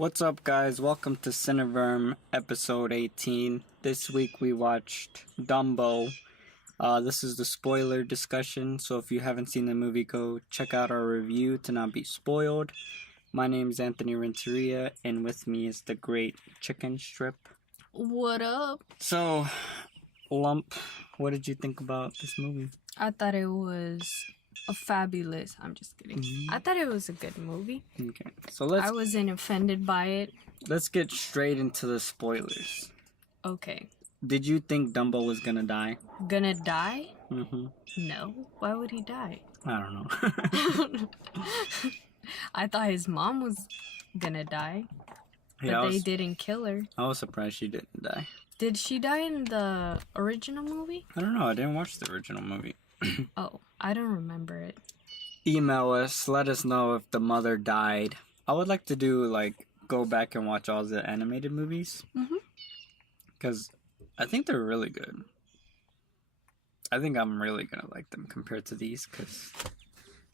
What's up, guys? Welcome to Cineverm, episode 18. This week we watched Dumbo. This is the spoiler discussion, so if you haven't seen the movie, go check out our review to not be spoiled. My name is Anthony Renteria, and with me is the great Chicken Strip. What up? So, Lump, what did you think about this movie? I thought it was a fabulous. I'm just kidding. Mm-hmm. I thought it was a good movie. Okay, so I wasn't offended by it. let's get straight into the spoilers. Okay. Did you think Dumbo was gonna die? Gonna die? Mm-hmm. No. Why would he die? I don't know. I thought his mom was gonna die, but they didn't kill her. I was surprised she didn't die. Did she die in the original movie? I don't know. I didn't watch the original movie. Oh, I don't remember it. Email us. Let us know if the mother died. I would like to go back and watch all the animated movies. Mm-hmm. Because I think they're really good. I think I'm really going to like them compared to these because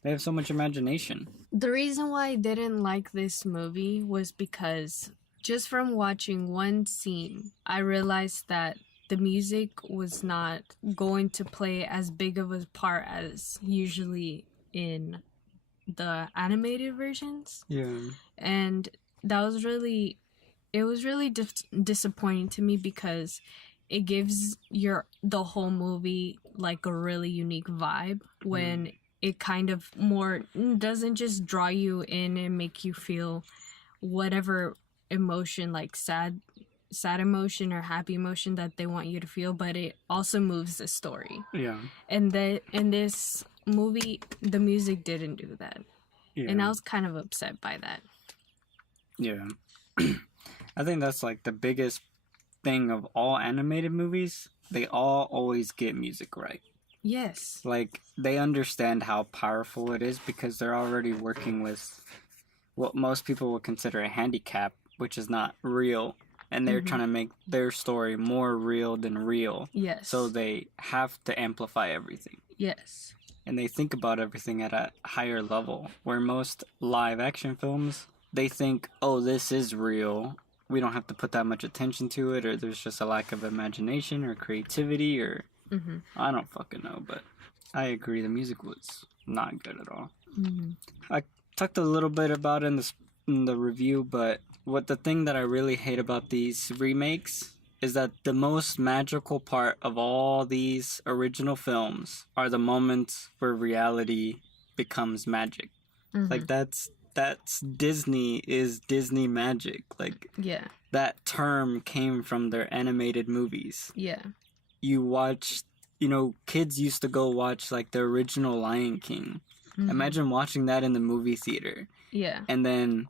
they have so much imagination. The reason why I didn't like this movie was because just from watching one scene, I realized that the music was not going to play as big of a part as usually in the animated versions. Yeah. And that was really, it was really disappointing to me because it gives the whole movie like a really unique vibe when it kind of more doesn't just draw you in and make you feel whatever emotion, like sad emotion or happy emotion that they want you to feel, but it also moves the story. Yeah. And in this movie, the music didn't do that. Yeah. And I was kind of upset by that. Yeah. I think that's like the biggest thing of all animated movies. They all always get music right. Yes. Like, they understand how powerful it is because they're already working with what most people would consider a handicap, which is not real. And they're trying to make their story more real than real. Yes. So they have to amplify everything. Yes. And they think about everything at a higher level. Where most live action films, they think, oh, this is real. We don't have to put that much attention to it, or there's just a lack of imagination or creativity, or I don't fucking know. But I agree, the music was not good at all. I talked a little bit about it in the review, but the thing that I really hate about these remakes is that the most magical part of all these original films are the moments where reality becomes magic. Like that's Disney is Disney magic. Like, yeah, that term came from their animated movies. Yeah. You watch, kids used to go watch like the original Lion King. Imagine watching that in the movie theater. Yeah. And then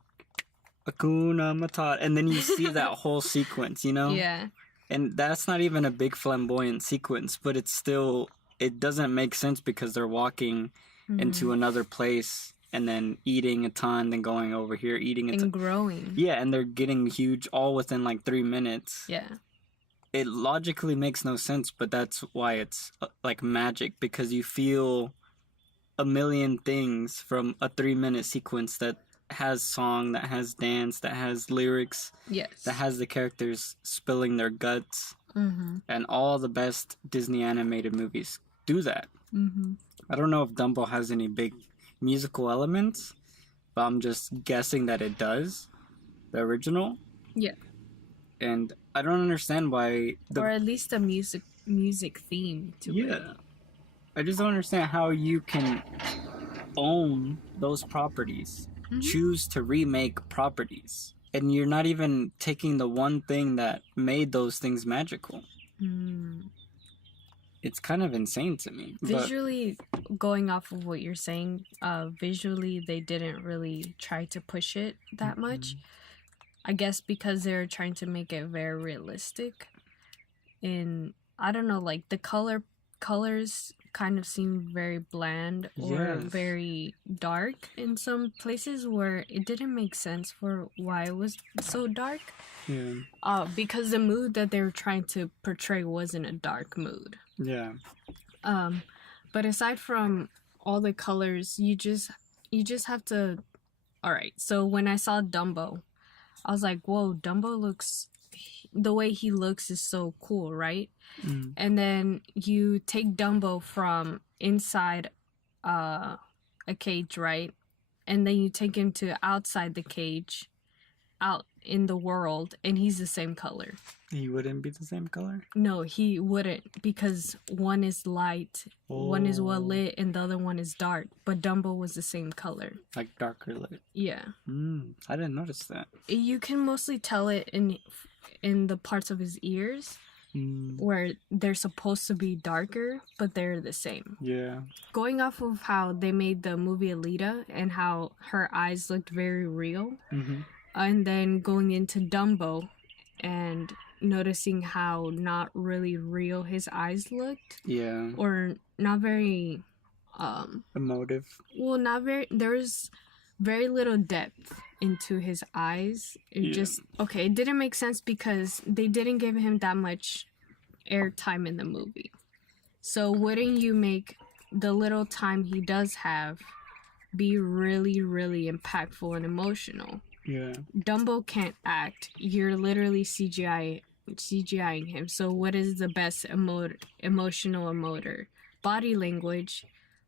Hakuna Matata, and then you see that whole sequence, Yeah. And that's not even a big flamboyant sequence, but it doesn't make sense because they're walking into another place and then eating a ton, then going over here, eating a ton. And growing. Yeah, and they're getting huge all within like 3 minutes. Yeah. It logically makes no sense, but that's why it's like magic, because you feel a million things from a 3-minute sequence that has song, that has dance, that has lyrics, Yes. that has the characters spilling their guts. And all the best Disney animated movies do that. I don't know if Dumbo has any big musical elements, but I'm just guessing that it does. The original. Yeah. And I don't understand why or at least a music theme to it. Yeah. I just don't understand how you can own those properties, choose to remake properties, and you're not even taking the one thing that made those things magical. It's kind of insane to me. Visually, going off of what you're saying, visually they didn't really try to push it that much. I guess because they're trying to make it very realistic. And I don't know, like the colors kind of seem very bland or very dark in some places where it didn't make sense for why it was so dark. Yeah. Because the mood that they were trying to portray wasn't a dark mood. Yeah. But aside from all the colors, you just have to. All right. So when I saw Dumbo, I was like, whoa, Dumbo looks, the way he looks is so cool, right? Mm. And then you take Dumbo from inside a cage, right? And then you take him to outside the cage, out in the world, and he's the same color. He wouldn't be the same color? No, he wouldn't, because one is light, one is well lit, and the other one is dark. But Dumbo was the same color. Like darker lit. Yeah. I didn't notice that. You can mostly tell it in the parts of his ears where they're supposed to be darker, but they're the same. Yeah. Going off of how they made the movie Alita and how her eyes looked very real, and then going into Dumbo and noticing how not really real his eyes looked. Yeah. Or not very emotive. Well, not very, there was very little depth into his eyes. It just, okay, it didn't make sense because they didn't give him that much airtime in the movie. So wouldn't you make the little time he does have be really, really impactful and emotional? Yeah. Dumbo can't act. You're literally CGIing him. So what is the best emotional emoter? Body language.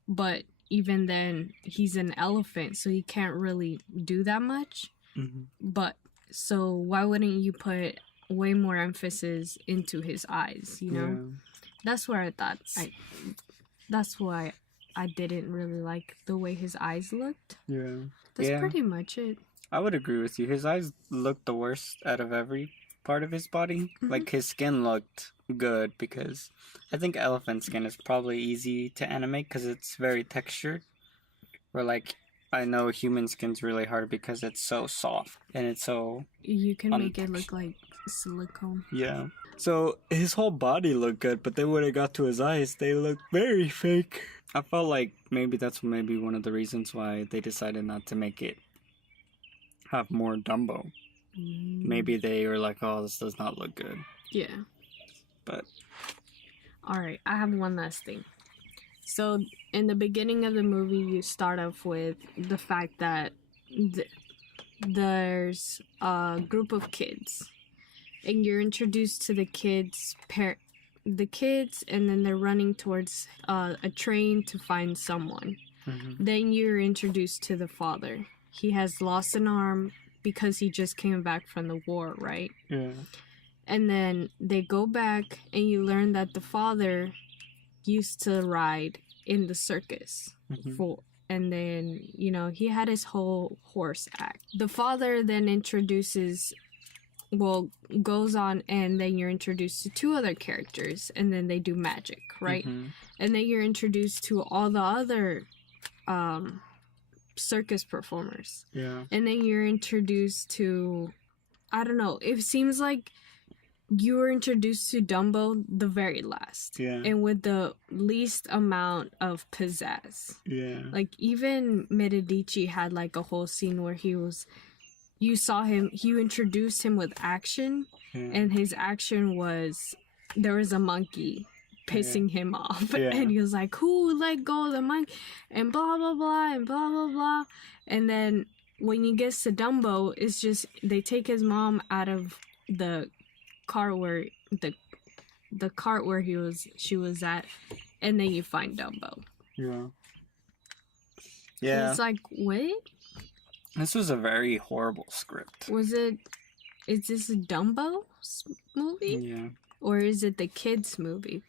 But even then, he's an elephant, so he can't really do that much. But so why wouldn't you put way more emphasis into his eyes, you know? Yeah. That's where I thought that's why I didn't really like the way his eyes looked. Yeah. That's pretty much it. I would agree with you. His eyes looked the worst out of every part of his body. Like, his skin looked good because I think elephant skin is probably easy to animate because it's very textured. Where, like, I know human skin's really hard because it's so soft and it's so... You can make it look like silicone. Yeah. So, his whole body looked good, but then when it got to his eyes, they looked very fake. I felt like maybe that's one of the reasons why they decided not to make it have more Dumbo. Maybe they were like, oh, this does not look good. Yeah. But alright, I have one last thing. So in the beginning of the movie, you start off with the fact that there's a group of kids, and you're introduced to the kids, and then they're running towards a train to find someone. Then you're introduced to the father. He has lost an arm because he just came back from the war, right? Yeah. And then they go back and you learn that the father used to ride in the circus. And then, you know, he had his whole horse act. The father then goes on, and then you're introduced to two other characters, and then they do magic, right? And then you're introduced to all the other circus performers. Yeah. And then you're introduced to, I don't know, it seems like you were introduced to Dumbo the very last. Yeah. And with the least amount of pizzazz. Yeah. Like, even Medici had like a whole scene where you saw him, you introduced him with action, and his action was, there was a monkey pissing him off, and he was like, who let go of the monkey, and blah blah blah, and blah blah blah. And then when he gets to Dumbo, it's just, they take his mom out of the cart where the cart where she was at, and then you find Dumbo. Yeah. And it's like, what? This was a very horrible script. Is this a Dumbo movie? Yeah. Or is it the kids' movie?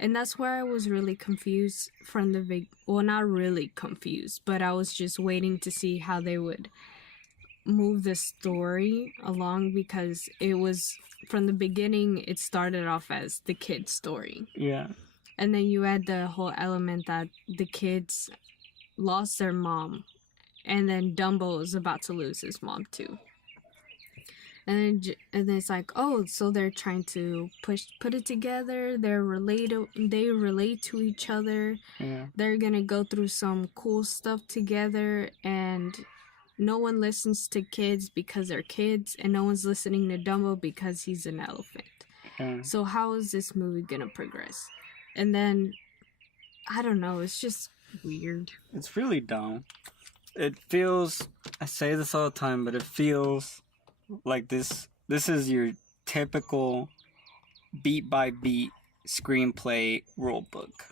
And that's where I was really confused from the well, not really confused, but I was just waiting to see how they would move the story along, because it was, from the beginning, it started off as the kids' story. Yeah. And then you add the whole element that the kids lost their mom, and then Dumbo is about to lose his mom too. And then it's like, oh, so they're trying to put it together. They relate to each other. Yeah. They're gonna go through some cool stuff together, and no one listens to kids because they're kids, and no one's listening to Dumbo because he's an elephant. Yeah. So how is this movie gonna progress? And then, I don't know, it's just weird. It's really dumb. It feels, I say this all the time, but it feels Like this is your typical beat by beat screenplay rule book.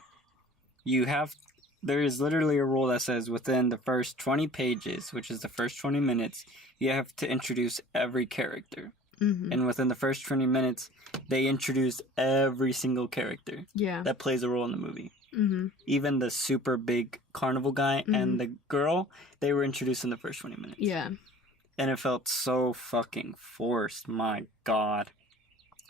There is literally a rule that says within the first 20 pages, which is the first 20 minutes, you have to introduce every character. Mm-hmm. And within the first 20 minutes, they introduce every single character Yeah. that plays a role in the movie. Mm-hmm. Even the super big carnival guy Mhm. and the girl, they were introduced in the first 20 minutes. Yeah. And it felt so fucking forced. My God.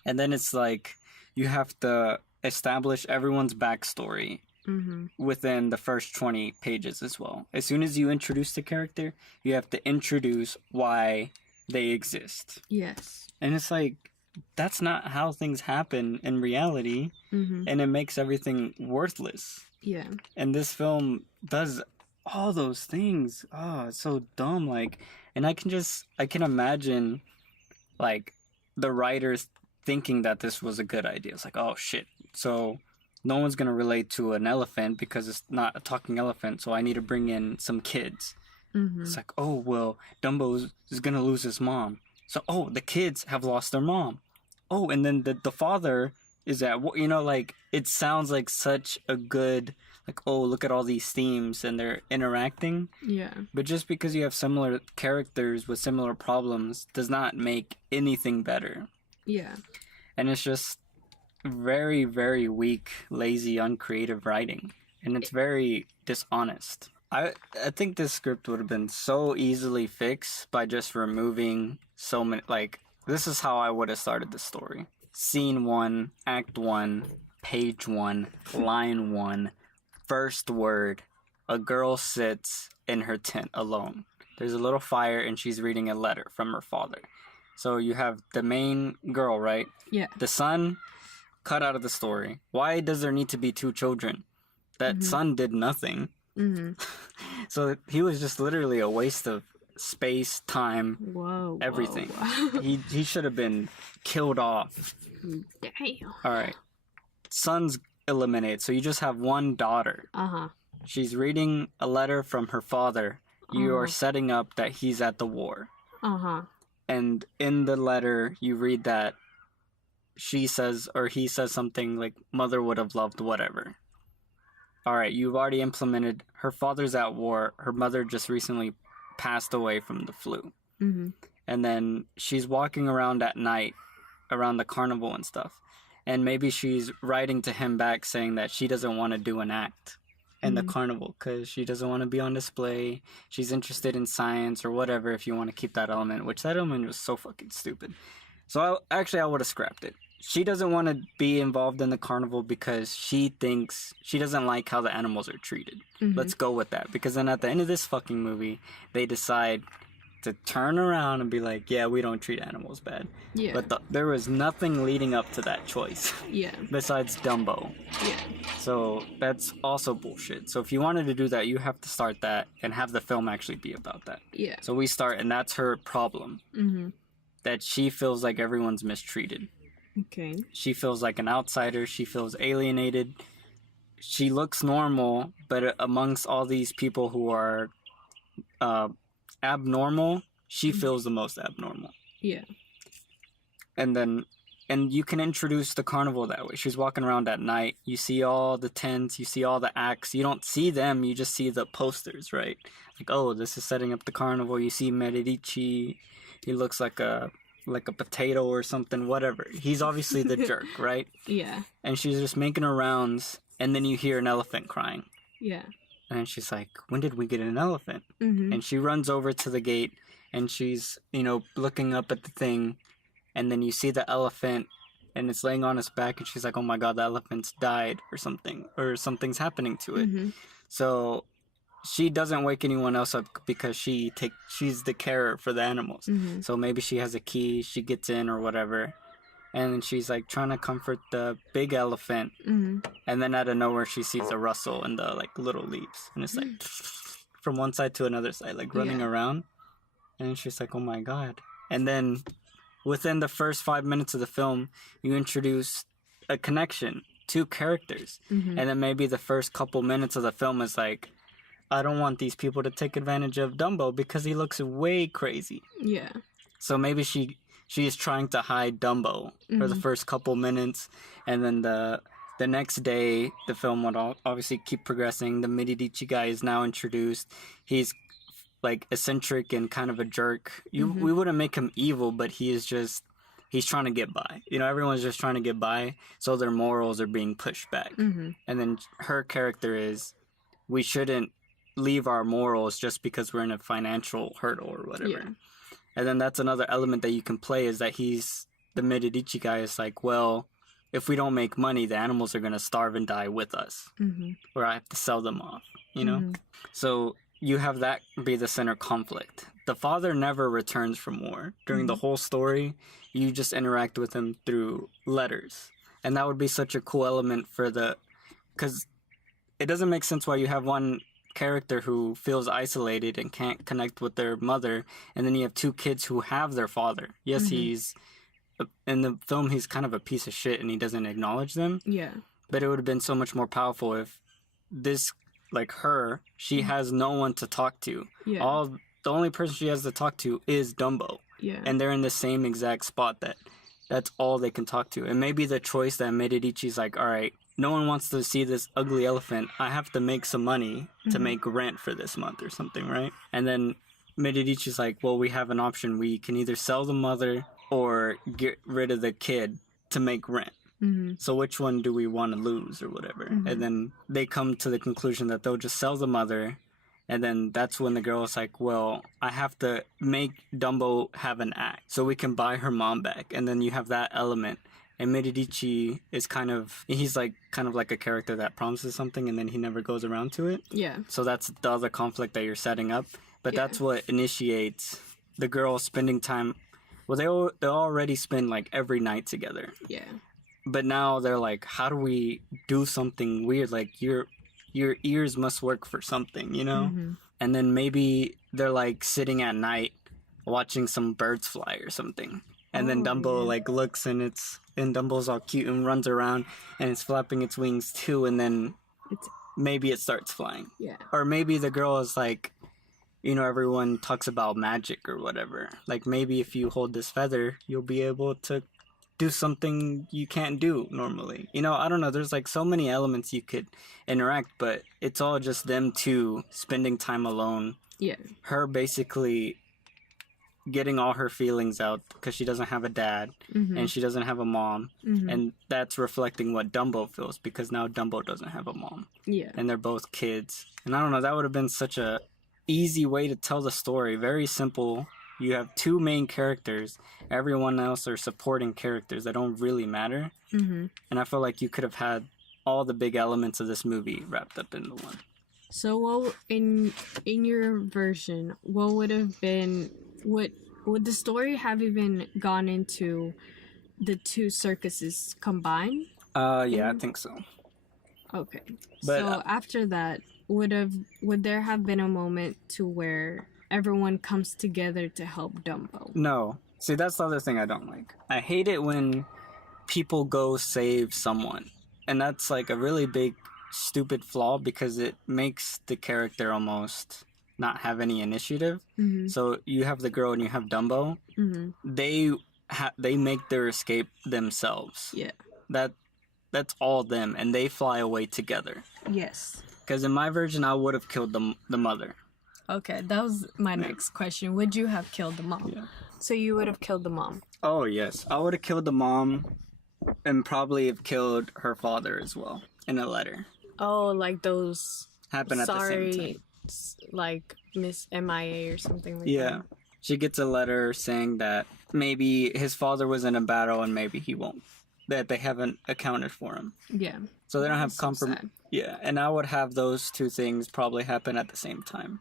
And then it's like you have to establish everyone's backstory Mm-hmm. within the first 20 pages as well. As soon as you introduce the character, you have to introduce why they exist. Yes. And it's like, that's not how things happen in reality. Mm-hmm. And it makes everything worthless. Yeah. And this film does all those things. Oh, it's so dumb. Like, and I can imagine, like, the writers thinking that this was a good idea. It's like, oh shit. So no one's gonna relate to an elephant because it's not a talking elephant. So I need to bring in some kids. Mm-hmm. It's like, oh well, Dumbo is gonna lose his mom. So the kids have lost their mom. Oh, and then the father is like it sounds like such a good, like, oh, look at all these themes and they're interacting. Yeah. But just because you have similar characters with similar problems does not make anything better. Yeah. And it's just very, very weak, lazy, uncreative writing. And it's very dishonest. I think this script would have been so easily fixed by just removing so many, like, this is how I would have started the story. Scene 1, Act 1, Page 1, Line 1, first word. A girl sits in her tent alone. There's a little fire and she's reading a letter from her father. So you have the main girl, right? Yeah. The son, cut out of the story. Why does there need to be two children? That son did nothing. Mm-hmm. So he was just literally a waste of space, time, Whoa. everything. Whoa. He should have been killed off. Damn. All right. Son's eliminated. So you just have one daughter. Uh-huh. She's reading a letter from her father. You are Uh-huh. setting up that he's at the war. Uh-huh. And in the letter, you read that she says, or he says something like, mother would have loved whatever. All right, you've already implemented, her father's at war, her mother just recently passed away from the flu. Mm-hmm. And then she's walking around at night, around the carnival and stuff. And maybe she's writing to him back saying that she doesn't want to do an act in the carnival because she doesn't want to be on display. She's interested in science or whatever if you want to keep that element, which that element was so fucking stupid. So I would have scrapped it. She doesn't want to be involved in the carnival because she thinks she doesn't like how the animals are treated. Mm-hmm. Let's go with that. Because then at the end of this fucking movie, they decide to turn around and be like, yeah, we don't treat animals bad. Yeah. But there was nothing leading up to that choice Yeah. besides Dumbo. Yeah. So that's also bullshit. So if you wanted to do that, you have to start that and have the film actually be about that. Yeah. So we start, and that's her problem. Mm-hmm. That she feels like everyone's mistreated. Okay. She feels like an outsider. She feels alienated. She looks normal, but amongst all these people who are abnormal, she feels the most abnormal. Yeah. And you can introduce the carnival that way. She's walking around at night. You see all the tents. You see all the acts. You don't see them. You just see the posters, right? Like, oh, this is setting up the carnival. You see Medici. He looks like a potato or something, whatever. He's obviously the jerk, right? Yeah. And she's just making her rounds, and then you hear an elephant crying. Yeah. And she's like, when did we get an elephant? Mm-hmm. And she runs over to the gate, and she's, looking up at the thing, and then you see the elephant, and it's laying on its back, and she's like, oh my god, the elephant's died, or something's happening to it. Mm-hmm. So she doesn't wake anyone else up because she's the carer for the animals. Mm-hmm. So maybe she has a key, she gets in or whatever. And then she's like trying to comfort the big elephant. Mm-hmm. And then out of nowhere she sees a rustle in the like little leaves. And it's like from one side to another side, like running around. And she's like, oh my god. And then within the first 5 minutes of the film, you introduce a connection, two characters. Mm-hmm. And then maybe the first couple minutes of the film is like, I don't want these people to take advantage of Dumbo because he looks way crazy. Yeah. So maybe she is trying to hide Dumbo for the first couple minutes, and then the next day the film would obviously keep progressing. The Medici guy is now introduced. He's like eccentric and kind of a jerk. We wouldn't make him evil, but he's trying to get by. You know, everyone's just trying to get by, so their morals are being pushed back. And then her character is, we shouldn't leave our morals just because we're in a financial hurdle or whatever. Yeah. And then that's another element that you can play, is that the Medici guy is like, well, if we don't make money, the animals are going to starve and die with us. Or I have to sell them off, you know? So you have that be the center conflict. The father never returns from war. During the whole story, you just interact with him through letters. And that would be such a cool element because it doesn't make sense why you have one character who feels isolated and can't connect with their mother, and then you have two kids who have their father. Yes, he's in the film, he's kind of a piece of shit and he doesn't acknowledge them. Yeah. But it would have been so much more powerful if this, like her, she has no one to talk to. Yeah. The only person she has to talk to is Dumbo. Yeah. And they're in the same exact spot that's all they can talk to. And maybe the choice that Medici's like, all right, no one wants to see this ugly elephant. I have to make some money to make rent for this month or something, right? And then Medici's like, well, we have an option. We can either sell the mother or get rid of the kid to make rent. So which one do we want to lose or whatever? And then they come to the conclusion that they'll just sell the mother. And then that's when the girl is like, well, I have to make Dumbo have an act so we can buy her mom back. And then you have that element. And Medici is kind of like a character that promises something and then he never goes around to it. Yeah. So that's the other conflict that you're setting up. But that's what initiates the girl spending time. Well, they already spend like every night together. Yeah. But now they're like, how do we do something weird? Like your ears must work for something, you know? And then maybe they're like sitting at night watching some birds fly or something. And then Dumbo like looks and Dumbo's all cute and runs around and it's flapping its wings too. And then maybe it starts flying. Yeah. Or maybe the girl is like, you know, everyone talks about magic or whatever. Like maybe if you hold this feather, you'll be able to do something you can't do normally. You know, I don't know. There's like so many elements you could interact, but it's all just them two spending time alone. Yeah. Her basically getting all her feelings out because she doesn't have a dad and she doesn't have a mom. And that's reflecting what Dumbo feels because now Dumbo doesn't have a mom. Yeah. And they're both kids. And I don't know, that would have been such a easy way to tell the story. Very simple. You have two main characters. Everyone else are supporting characters that don't really matter. And I feel like you could have had all the big elements of this movie wrapped up into one. So, what in your version, what would have been? Would the story have even gone into the two circuses combined? Yeah, I think so. Okay. But, so after that, would there have been a moment to where everyone comes together to help Dumbo? No. See, that's the other thing I don't like. I hate it when people go save someone. And that's like a really big, stupid flaw because it makes the character almost not have any initiative. So you have the girl and you have Dumbo. They make their escape themselves. Yeah. That's all them. And they fly away together. Yes. Because in my version, I would have killed the mother. Okay, that was my next question. Would you have killed the mom? Yeah. So you would have killed the mom? Oh, yes. I would have killed the mom and probably have killed her father as well in a letter. Oh, like those... Happen at the same time. Like Miss MIA or something like that? Yeah. She gets a letter saying that maybe his father was in a battle and maybe he won't. That they haven't accounted for him. Yeah. So they don't have sad. Yeah, and I would have those two things probably happen at the same time.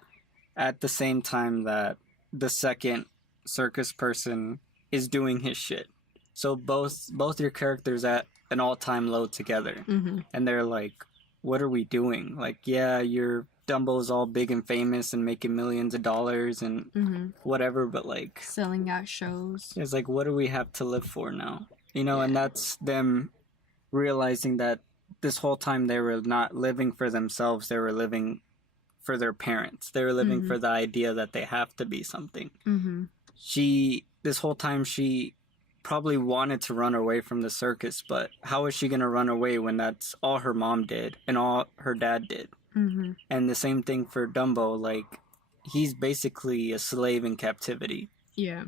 At the same time that the second circus person is doing his shit. So both your characters at an all-time low together. And they're like, what are we doing? Like, yeah, your Dumbo's all big and famous and making millions of dollars and whatever, but like... selling out shows. It's like, what do we have to live for now? You know, and that's them realizing that this whole time they were not living for themselves, they were living for their parents. They were living for the idea that they have to be something. this whole time she probably wanted to run away from the circus, but how is she going to run away when that's all her mom did and all her dad did? Mm-hmm. And the same thing for Dumbo, like, he's basically a slave in captivity. Yeah.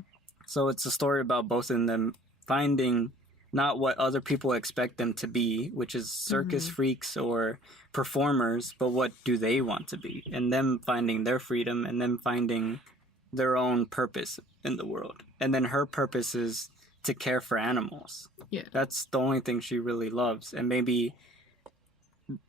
So it's a story about both of them finding not what other people expect them to be, which is circus freaks or performers, but what do they want to be? And them finding their freedom and them finding their own purpose in the world. And then her purpose is to care for animals. Yeah. That's the only thing she really loves. And maybe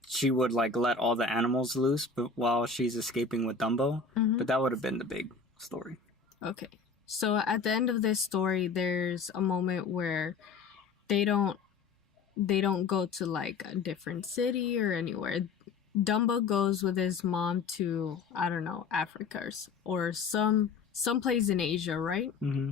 she would like let all the animals loose but while she's escaping with Dumbo. But that would have been the big story. Okay. So at the end of this story, there's a moment where they don't go to like a different city or anywhere. Dumbo goes with his mom to, I don't know, Africa or someplace in Asia, right? Mm-hmm.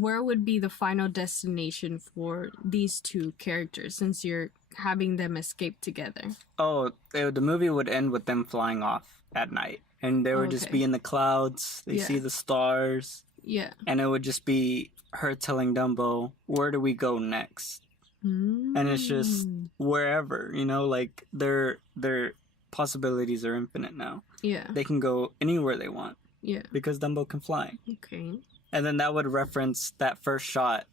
Where would be the final destination for these two characters since you're having them escape together? Oh, the movie would end with them flying off at night. And they would just be in the clouds. They see the stars. Yeah. And it would just be her telling Dumbo, where do we go next? And it's just wherever, you know, like their possibilities are infinite now. Yeah. They can go anywhere they want. Yeah. Because Dumbo can fly. Okay. And then that would reference that first shot,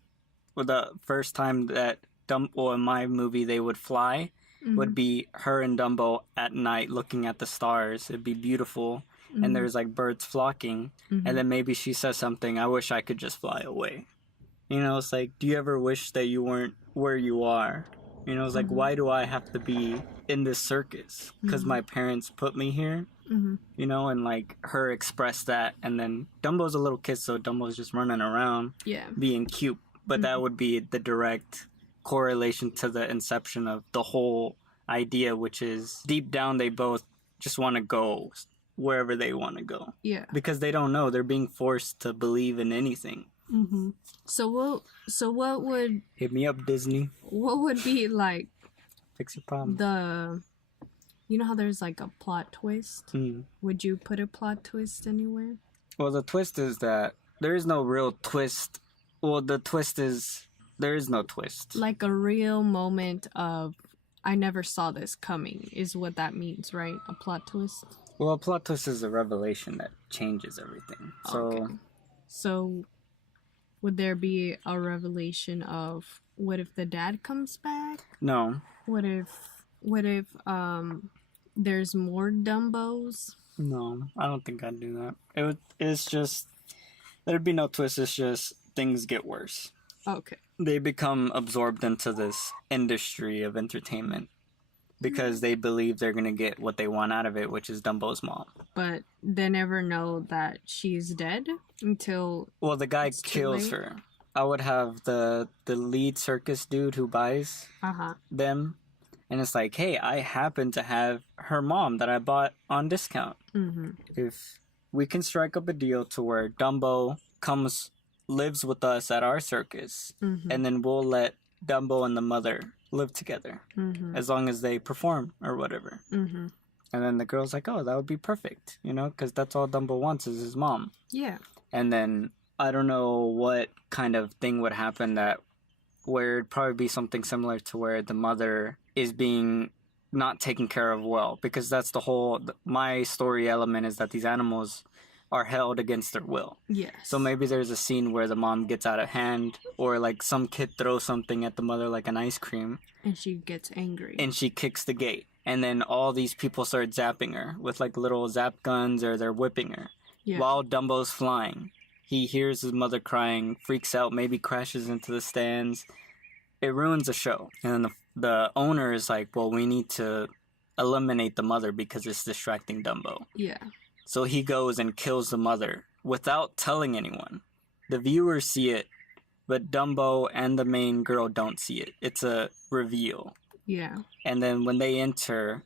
or the first time that Dumbo in my movie they would fly, would be her and Dumbo at night looking at the stars. It'd be beautiful, and there's like birds flocking, and then maybe she says something, I wish I could just fly away. You know, it's like, do you ever wish that you weren't where you are? You know, it's like, why do I have to be in this circus? Because my parents put me here. You know, and like her express that, and then Dumbo's a little kid, so Dumbo's just running around, being cute. But that would be the direct correlation to the inception of the whole idea, which is deep down they both just want to go wherever they want to go. Yeah, because they don't know, they're being forced to believe in anything. So what would hit me up, Disney? What would be like fix your problem? You know how there's like a plot twist? Would you put a plot twist anywhere? Well, the twist is that there is no real twist. Well, the twist is there is no twist. Like a real moment of, I never saw this coming, is what that means, right? A plot twist? Well, a plot twist is a revelation that changes everything. So, would there be a revelation of, what if the dad comes back? No. What if there's more Dumbos? No, I don't think I'd do that. It's just, there'd be no twist, it's just things get worse. Okay. They become absorbed into this industry of entertainment because they believe they're going to get what they want out of it, which is Dumbo's mom. But they never know that she's dead until... Well, the guy kills her. I would have the lead circus dude who buys them. And it's like, hey, I happen to have her mom that I bought on discount. If we can strike up a deal to where Dumbo lives with us at our circus, and then we'll let Dumbo and the mother live together as long as they perform or whatever. And then the girl's like, oh, that would be perfect, you know, because that's all Dumbo wants is his mom. Yeah. And then I don't know what kind of thing would happen where it'd probably be something similar to where the mother is being not taken care of well, because that's my story element is that these animals are held against their will. Yes. So maybe there's a scene where the mom gets out of hand, or like some kid throws something at the mother like an ice cream. And she gets angry. And she kicks the gate. And then all these people start zapping her with like little zap guns, or they're whipping her. Yeah. While Dumbo's flying. He hears his mother crying, freaks out, maybe crashes into the stands. It ruins the show. And then the owner is like, well, we need to eliminate the mother because it's distracting Dumbo. Yeah. So he goes and kills the mother without telling anyone. The viewers see it, but Dumbo and the main girl don't see it. It's a reveal. Yeah. And then when they enter,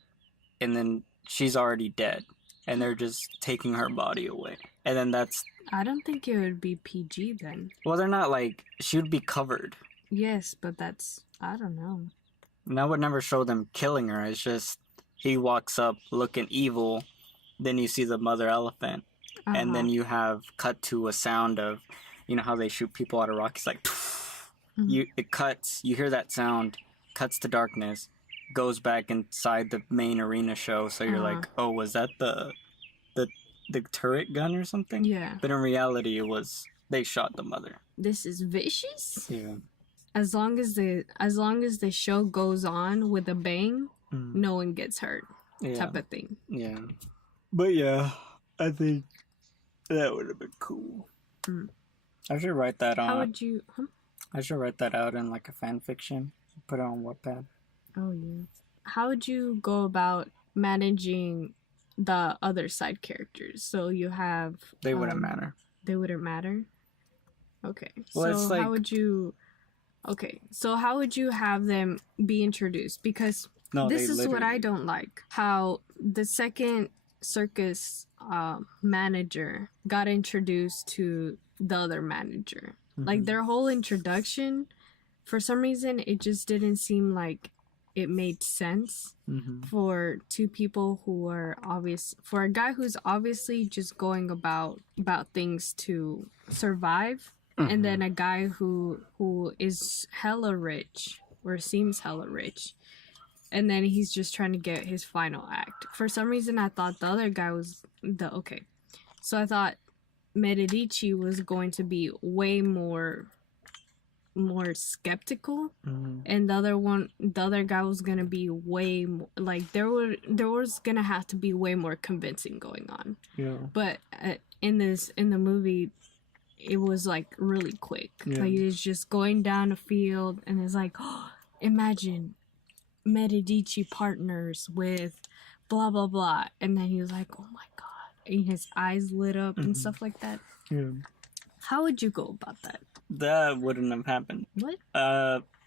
and then she's already dead, and they're just taking her body away. And then I don't think it would be PG then. Well, they're not like, she would be covered. Yes, but I don't know. And that would never show them killing her. It's just, he walks up looking evil. Then you see the mother elephant. And then you have cut to a sound of you know how they shoot people out of rockets, like it cuts, you hear that sound, cuts to darkness, goes back inside the main arena show, so you're like, oh, was that the turret gun or something? Yeah. But in reality, it was they shot the mother. This is vicious. Yeah. As long as the show goes on with a bang, no one gets hurt. Type of thing. Yeah. But yeah, I think that would have been cool. I should write that on. How would you? I should write that out in like a fan fiction. Put it on Wattpad. Oh yeah. How would you go about managing the other side characters? So you have. They wouldn't matter. They wouldn't matter. Okay. Well, so it's like, how would you? Okay. So how would you have them be introduced? Because this is what I don't like. How the second circus manager got introduced to the other manager. Like their whole introduction, for some reason, it just didn't seem like it made sense for two people who are for a guy who's obviously just going about things to survive, and then a guy who is hella rich or seems hella rich, and then he's just trying to get his final act. For some reason, I thought the other guy was so I thought Medici was going to be way more skeptical, and the other guy was gonna be way more, like there was gonna have to be way more convincing going on. Yeah. But in the movie, it was like really quick. Yeah. Like it's just going down a field, and it's like, oh, imagine Medici partners with blah blah blah, and then he was like, oh my god, and his eyes lit up and stuff like that. Yeah. How would you go about that? That wouldn't have happened. What?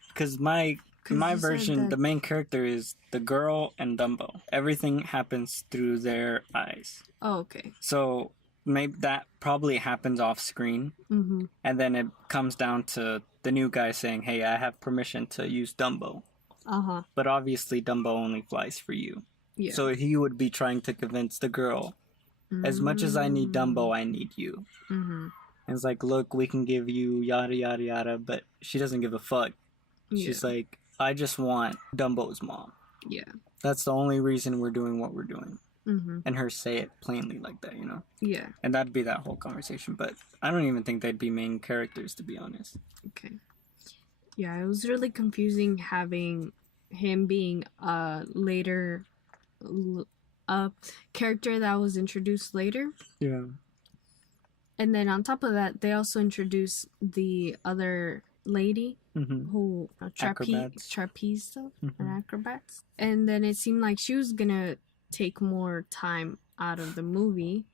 Because my version, the main character is the girl and Dumbo. Everything happens through their eyes. Oh, okay. So maybe that probably happens off screen, and then it comes down to the new guy saying, "Hey, I have permission to use Dumbo." But obviously, Dumbo only flies for you. Yeah. So he would be trying to convince the girl, as much as I need Dumbo, I need you. And it's like, look, we can give you yada yada yada, but she doesn't give a fuck. Yeah. She's like, I just want Dumbo's mom. Yeah. That's the only reason we're doing what we're doing. And her say it plainly like that, you know? Yeah. And that'd be that whole conversation, but I don't even think they'd be main characters, to be honest. Okay. Yeah, it was really confusing having him being later a character that was introduced later. Yeah. And then on top of that, they also introduced the other lady who trapeze stuff and acrobats. And then it seemed like she was gonna take more time out of the movie.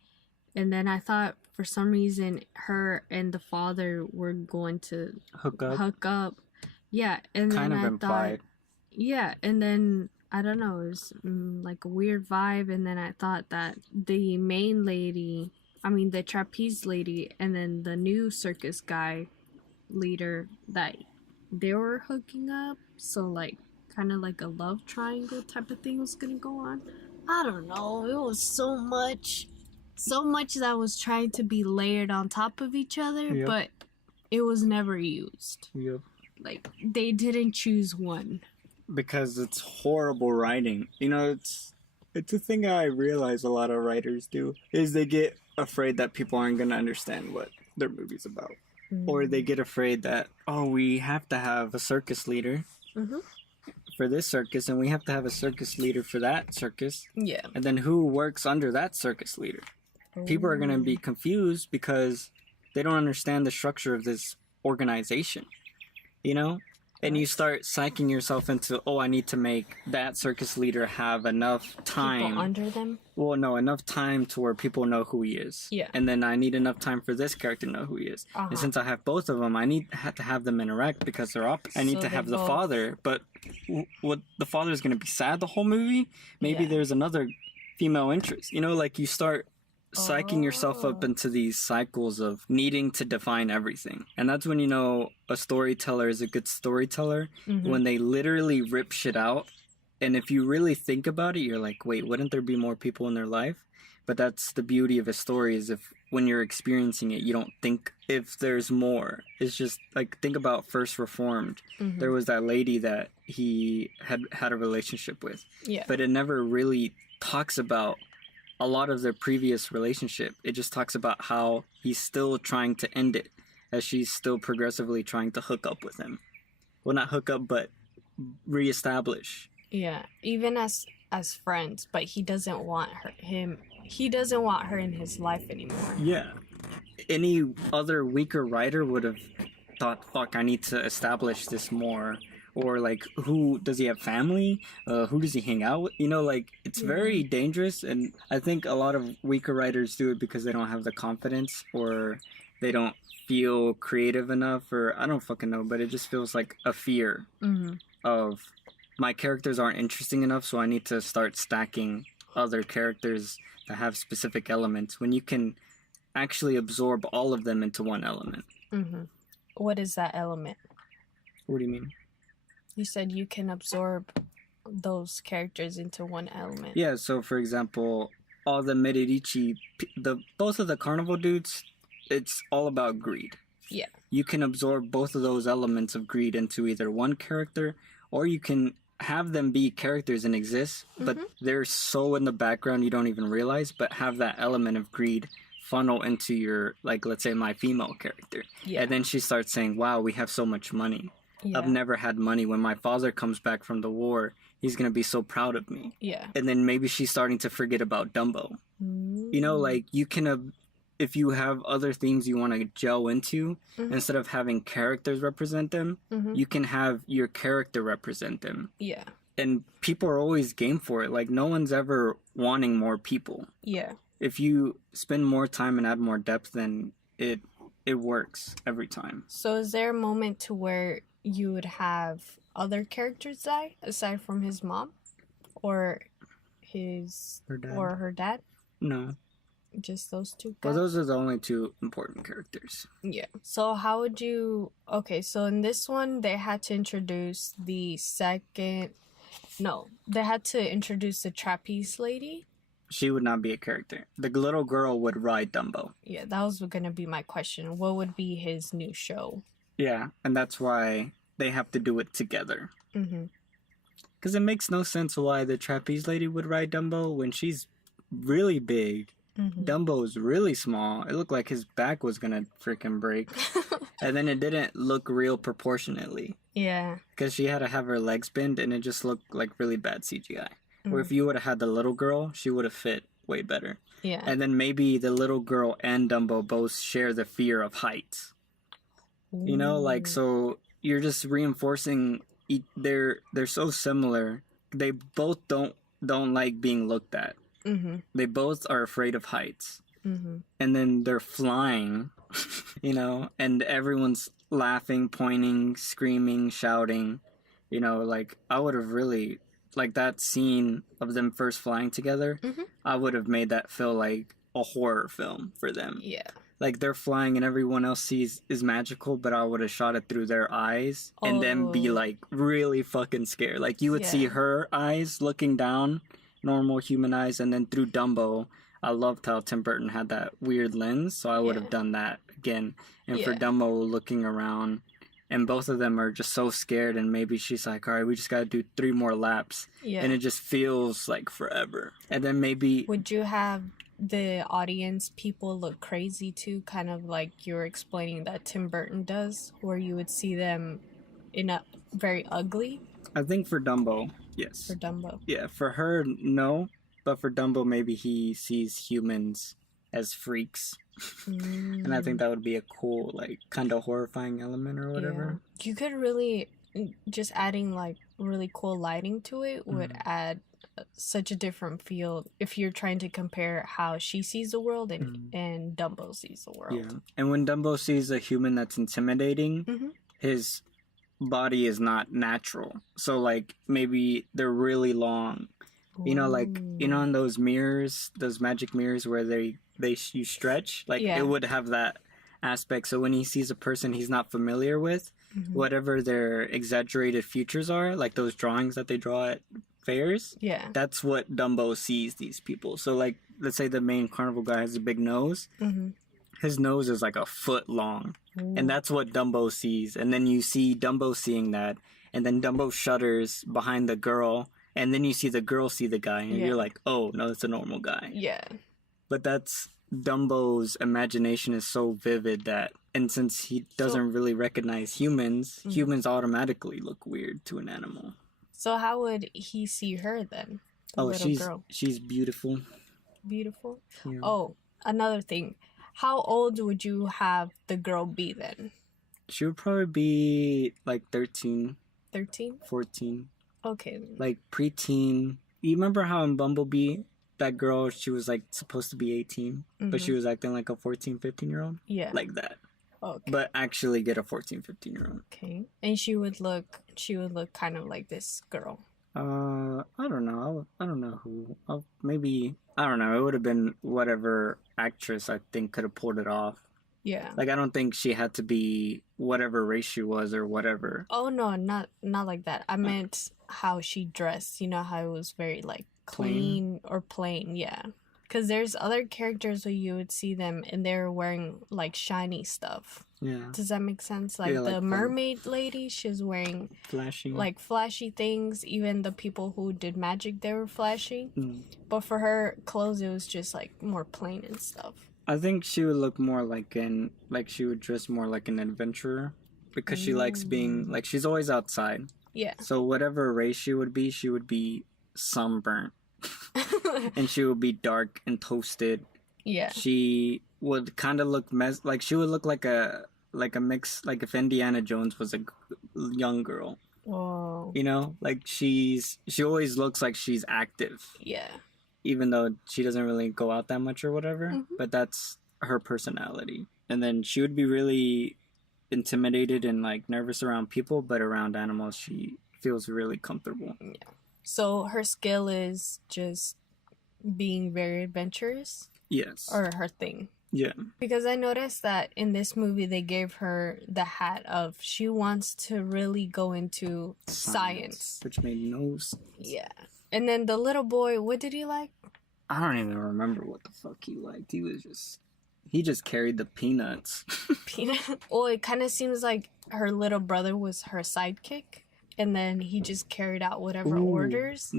And then I thought for some reason her and the father were going to hook up. Yeah, and then I implied. Yeah, and then I don't know, it was like a weird vibe. And then I thought that the main lady, the trapeze lady, and then the new circus guy leader, that they were hooking up. So like kind of like a love triangle type of thing was gonna go on. I don't know. It was so much that was trying to be layered on top of each other, but it was never used. Yep. Like they didn't choose one. Because it's horrible writing. You know, it's a thing I realize a lot of writers do, is they get afraid that people aren't going to understand what their movie's about. Or they get afraid that, oh, we have to have a circus leader for this circus, and we have to have a circus leader for that circus. Yeah. And then who works under that circus leader? People are going to be confused because they don't understand the structure of this organization. You know? And you start psyching yourself into, oh, I need to make that circus leader have enough time. People under them? Well, no, enough time to where people know who he is. Yeah. And then I need enough time for this character to know who he is. And since I have both of them, I need to have them interact because they're opposite. I need to have the father, but what the father is going to be sad the whole movie? Maybe there's another female interest. You know, like you start psyching yourself up into these cycles of needing to define everything. And that's when you know a storyteller is a good storyteller, when they literally rip shit out. And if you really think about it, you're like, wait, wouldn't there be more people in their life? But that's the beauty of a story, is if when you're experiencing it, you don't think if there's more. It's just like, think about First Reformed. Mm-hmm. There was that lady that he had a relationship with. Yeah. But it never really talks about a lot of their previous relationship. It just talks about how he's still trying to end it, as she's still progressively trying to hook up with him. Well, not hook up, but reestablish. Yeah, even as friends, but he doesn't want her in his life anymore. Yeah. Any other weaker writer would have thought, fuck, I need to establish this more. Or like, who does he have family? Who does he hang out with? You know, like, it's very dangerous. And I think a lot of weaker writers do it because they don't have the confidence, or they don't feel creative enough, or I don't fucking know, but it just feels like a fear of, my characters aren't interesting enough, so I need to start stacking other characters that have specific elements, when you can actually absorb all of them into one element. What is that element? What do you mean? You said you can absorb those characters into one element. Yeah, so for example, all the Medici, both of the carnival dudes, it's all about greed. Yeah. You can absorb both of those elements of greed into either one character, or you can have them be characters and exist, but they're so in the background you don't even realize, but have that element of greed funnel into your, like, let's say my female character. Yeah. And then she starts saying, wow, we have so much money. Yeah. I've never had money. When my father comes back from the war, he's going to be so proud of me. Yeah. And then maybe she's starting to forget about Dumbo. You know, like, you can, if you have other things you want to gel into, instead of having characters represent them, you can have your character represent them. Yeah. And people are always game for it. Like, no one's ever wanting more people. Yeah. If you spend more time and add more depth, then it works every time. So is there a moment to where you would have other characters die aside from his mom or her dad? No. Just those two guys? Well, those are the only two important characters. Yeah. So how would you... Okay, so in this one, they had to introduce the trapeze lady. She would not be a character. The little girl would ride Dumbo. Yeah, that was going to be my question. What would be his new show? Yeah, and that's why they have to do it together. Because it makes no sense why the trapeze lady would ride Dumbo when she's really big. Dumbo's really small. It looked like his back was gonna freaking break. And then it didn't look real proportionately. Yeah. Because she had to have her legs bend, and it just looked like really bad CGI. Or if you would have had the little girl, she would have fit way better. Yeah. And then maybe the little girl and Dumbo both share the fear of heights. Ooh. You know, like, so you're just reinforcing, they're so similar. They both don't like being looked at. They both are afraid of heights. And then they're flying, you know, and everyone's laughing, pointing, screaming, shouting. You know, like, I would have really, like, that scene of them first flying together, I would have made that feel like a horror film for them. Yeah. Like, they're flying and everyone else sees is magical, but I would have shot it through their eyes and then be, like, really fucking scared. Like, you would see her eyes looking down, normal human eyes, and then through Dumbo, I loved how Tim Burton had that weird lens, so I would have done that again. And for Dumbo looking around, and both of them are just so scared, and maybe she's like, all right, we just gotta do 3 more laps. Yeah. And it just feels like forever. And then maybe... Would you have the audience people look crazy too, kind of like you were explaining that Tim Burton does, where you would see them in a very ugly? I think for Dumbo, yes. For Dumbo. Yeah, for her, no. But for Dumbo, maybe he sees humans as freaks. And I think that would be a cool, like, kind of horrifying element or whatever. Yeah. You could really, just adding, like, really cool lighting to it would add such a different feel if you're trying to compare how she sees the world and Dumbo sees the world. Yeah. And when Dumbo sees a human that's intimidating, his body is not natural. So, like, maybe they're really long. You know, like, you know, in those mirrors, those magic mirrors where you stretch, like, it would have that aspect. So when he sees a person he's not familiar with, whatever their exaggerated features are, like those drawings that they draw at fairs, that's what Dumbo sees these people. So, like, let's say the main carnival guy has a big nose. his nose is like a foot long. Ooh. And that's what Dumbo sees. And then you see Dumbo seeing that. And then Dumbo shudders behind the girl. And then you see the girl see the guy. And you're like, oh, no, it's a normal guy. Yeah. But that's Dumbo's imagination is so vivid that, and since he doesn't really recognize humans, humans automatically look weird to an animal. So how would he see her then? The little girl. She's beautiful. Beautiful? Yeah. Oh, another thing. How old would you have the girl be then? She would probably be like 13. 13? 14. Okay. Like preteen. You remember how in Bumblebee, that girl, she was like supposed to be 18, but she was acting like a 14, 15-year-old? Yeah. Like that. Okay. But actually get a 14, 15-year-old. Okay. And she would look kind of like this girl. I don't know. I don't know who. Maybe, I don't know. It would have been whatever actress I think could have pulled it off. Yeah. Like, I don't think she had to be whatever race she was or whatever. Oh, no, not like that. I meant how she dressed. You know, how it was very, like, clean or plain. Yeah. Because there's other characters where you would see them and they're wearing, like, shiny stuff. Yeah. Does that make sense? Like, the mermaid lady, she's wearing flashy things. Even the people who did magic, they were flashy. But for her clothes, it was just like more plain and stuff. I think she would look more like she would dress more like an adventurer, because she likes being, like, she's always outside. Yeah. So whatever race she would be sunburnt. And she would be dark and toasted. Yeah. She would kind of look like she would look like a mix, like if Indiana Jones was a young girl. Whoa. You know, like she always looks like she's active. Yeah. Even though she doesn't really go out that much or whatever, but that's her personality. And then she would be really intimidated and like nervous around people, but around animals she feels really comfortable. Yeah. So her skill is just being very adventurous? Yes. Or her thing? Yeah. Because I noticed that in this movie they gave her the hat of she wants to really go into science. Which made no sense. Yeah. And then the little boy, what did he like? I don't even remember what the fuck he liked. He just carried the peanuts. Peanut? Well, it kind of seems like her little brother was her sidekick. And then he just carried out whatever orders.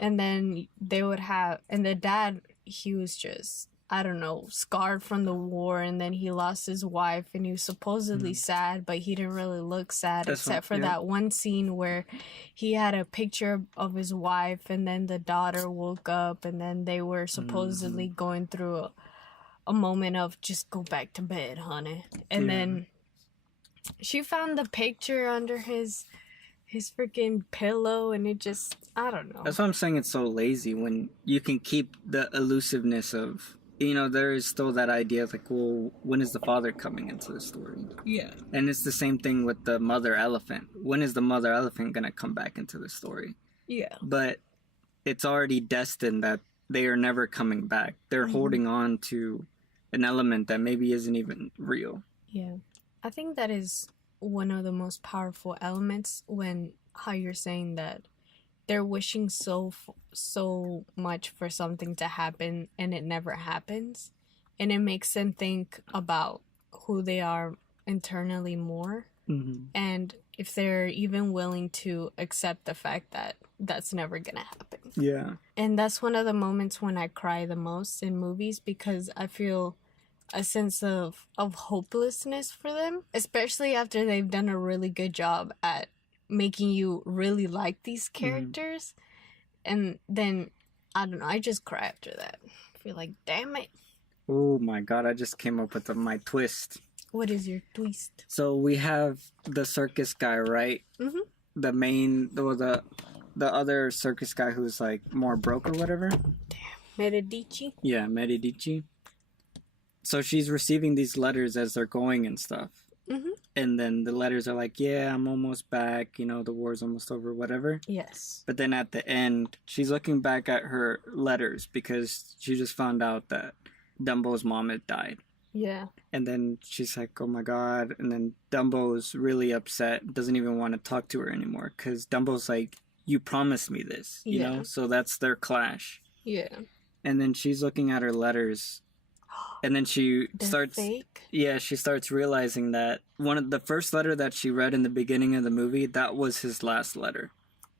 And then they would have... And the dad, he was just, I don't know, scarred from the war. And then he lost his wife. And he was supposedly sad, but he didn't really look sad. Except for that one scene where he had a picture of his wife. And then the daughter woke up. And then they were supposedly going through a moment of just go back to bed, honey. And then she found the picture under his freaking pillow, and it just, I don't know. That's why I'm saying it's so lazy, when you can keep the elusiveness of, you know, there is still that idea of like, well, when is the father coming into the story? Yeah. And it's the same thing with the mother elephant. When is the mother elephant gonna come back into the story? Yeah. But it's already destined that they are never coming back. They're holding on to an element that maybe isn't even real. Yeah. I think that is one of the most powerful elements, when how you're saying that they're wishing so much for something to happen and it never happens, and it makes them think about who they are internally more, and if they're even willing to accept the fact that that's never gonna happen. Yeah. And that's one of the moments when I cry the most in movies, because I feel a sense of hopelessness for them, especially after they've done a really good job at making you really like these characters. And then, I don't know, I just cry after that. I feel like, damn it. Oh my god, I just came up with my twist. What is your twist? So we have the circus guy, right? The main, the other circus guy who's like more broke or whatever. Damn. Medici? Yeah, Medici. So she's receiving these letters as they're going and stuff. And then the letters are like, yeah, I'm almost back. You know, the war's almost over, whatever. Yes. But then at the end, she's looking back at her letters because she just found out that Dumbo's mom had died. Yeah. And then she's like, oh my god. And then Dumbo's really upset, doesn't even want to talk to her anymore, because Dumbo's like, you promised me this, you know? So that's their clash. Yeah. And then she's looking at her letters And then she They're starts fake? yeah, she starts realizing that one of the first letter that she read in the beginning of the movie, that was his last letter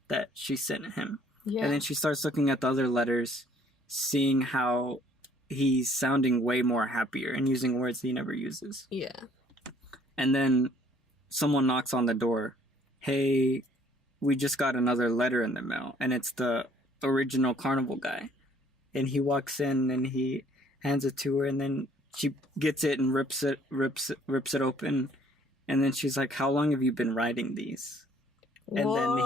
that she sent him. Yeah. And then she starts looking at the other letters, seeing how he's sounding way more happier and using words he never uses. Yeah. And then someone knocks on the door. Hey, we just got another letter in the mail, and it's the original carnival guy. And he walks in and he hands it to her, and then she gets it and rips it open. And then she's like, "How long have you been writing these?" And then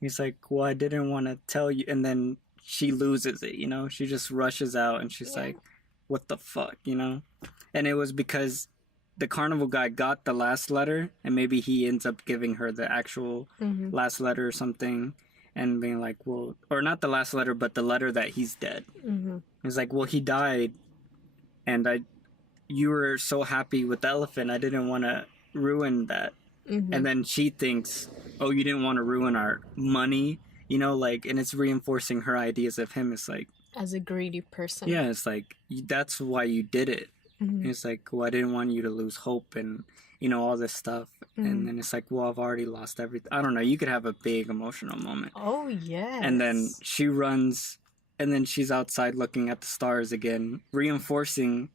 he's like, "Well, I didn't want to tell you." And then she loses it, you know? She just rushes out and she's like, "What the fuck," you know? And it was because the carnival guy got the last letter, and maybe he ends up giving her the actual last letter or something, and being like, well, or not the last letter, but the letter that he's dead. He's like, well, he died, and you were so happy with the elephant, I didn't want to ruin that. And then she thinks, oh, you didn't want to ruin our money, you know, like, and it's reinforcing her ideas of him. It's like, as a greedy person. yeah, it's like, that's why you did it. And it's like, well, I didn't want you to lose hope and, you know, all this stuff. And then it's like, well, I've already lost everything. I don't know. You could have a big emotional moment. Oh, yeah. And then she runs, and then she's outside looking at the stars again, reinforcing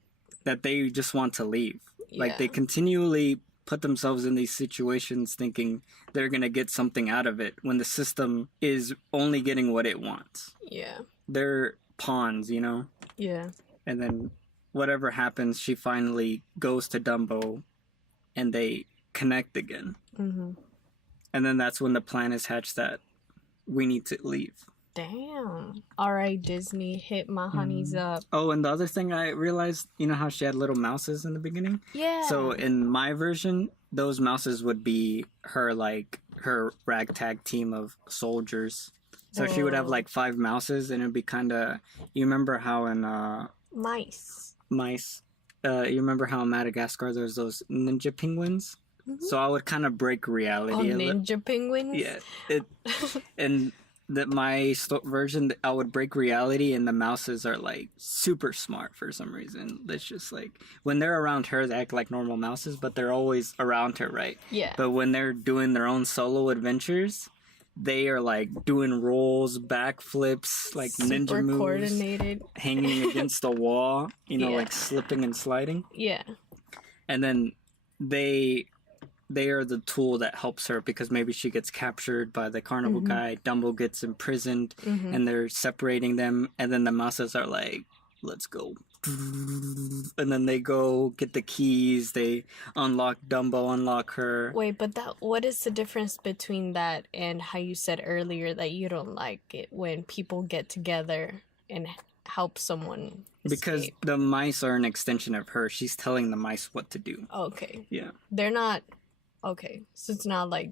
that they just want to leave. Like, they continually put themselves in these situations thinking they're going to get something out of it when the system is only getting what it wants. Yeah. They're pawns, you know? Yeah. And then whatever happens, she finally goes to Dumbo and they connect again. And then that's when the plan is hatched that we need to leave. Damn. All right, Disney, hit my honeys up. Oh, and the other thing I realized, you know how she had little mouses in the beginning? Yeah. So in my version, those mouses would be her, like, her ragtag team of soldiers. So she would have like 5 mouses, and it'd be kind of, you remember how in mice, you remember how in Madagascar there's those ninja penguins? So I would kind of break reality. Oh, ninja penguins? Yeah. And my version, I would break reality, and the mouses are like super smart for some reason. It's just like, when they're around her, they act like normal mouses, but they're always around her, right? Yeah. But when they're doing their own solo adventures, they are like doing rolls, backflips, like super ninja moves, coordinated, hanging against the wall, you know, like slipping and sliding. Yeah. And then they are the tool that helps her, because maybe she gets captured by the carnival guy, Dumbo gets imprisoned, and they're separating them, and then the mouses are like, let's go. And then they go get the keys, they unlock Dumbo, unlock her. Wait, but what is the difference between that and how you said earlier that you don't like it when people get together and help someone Because escape? the mice are an extension of her. She's telling the mice what to do. Okay. Yeah. They're not... Okay, so it's not like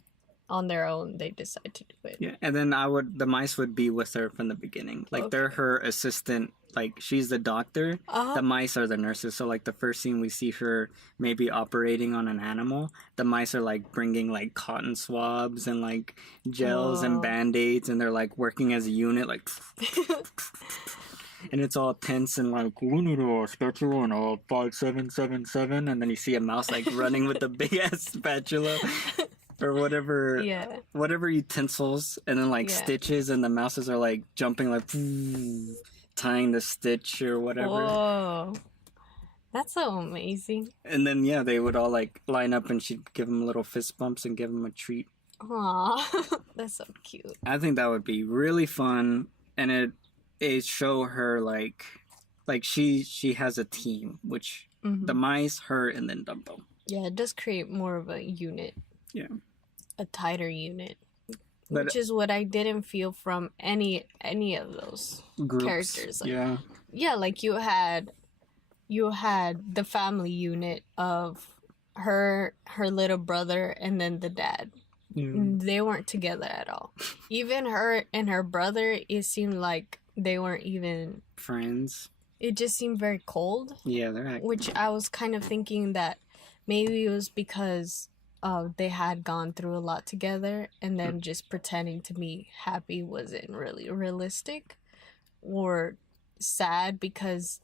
on their own they decide to do it. Yeah, and then the mice would be with her from the beginning. Like, they're her assistant. Like, she's the doctor. The mice are the nurses. So, like, the first scene we see her maybe operating on an animal, the mice are, like, bringing, like, cotton swabs and, like, gels and Band-Aids, and they're, like, working as a unit, like... And it's all tense and like, we need a spatula and a 5777, and then you see a mouse like running with a big ass spatula or whatever, whatever utensils, and then like stitches, and the mouses are like jumping, like tying the stitch or whatever. Whoa, that's so amazing. And then they would all like line up, and she'd give them little fist bumps and give them a treat. Aw, that's so cute. I think that would be really fun, and it show her like she has a team, which the mice, her, and then Dumbo. Yeah, it does create more of a unit. Yeah. A tighter unit. But, which is what I didn't feel from any of those groups. Characters. Like, yeah, like you had the family unit of her little brother, and then the dad. They weren't together at all. Even her and her brother, it seemed like they weren't even friends. It just seemed very cold. Yeah, they're acting. Which I was kind of thinking that maybe it was because they had gone through a lot together, and then just pretending to be happy wasn't really realistic, or sad, because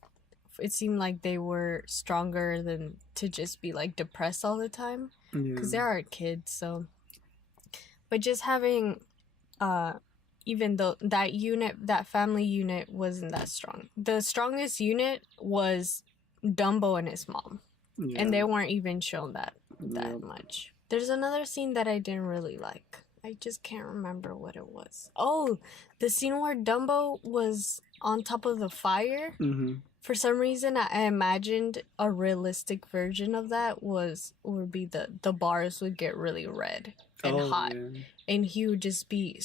it seemed like they were stronger than to just be like depressed all the time, because they are kids. So, but just having, even though that family unit wasn't that strong, the strongest unit was Dumbo and his mom, and they weren't even shown that much. There's another scene that I didn't really like. I just can't remember what it was. Oh, the scene where Dumbo was on top of the fire. For some reason, I imagined a realistic version of that would be the bars would get really red and hot, and he would just be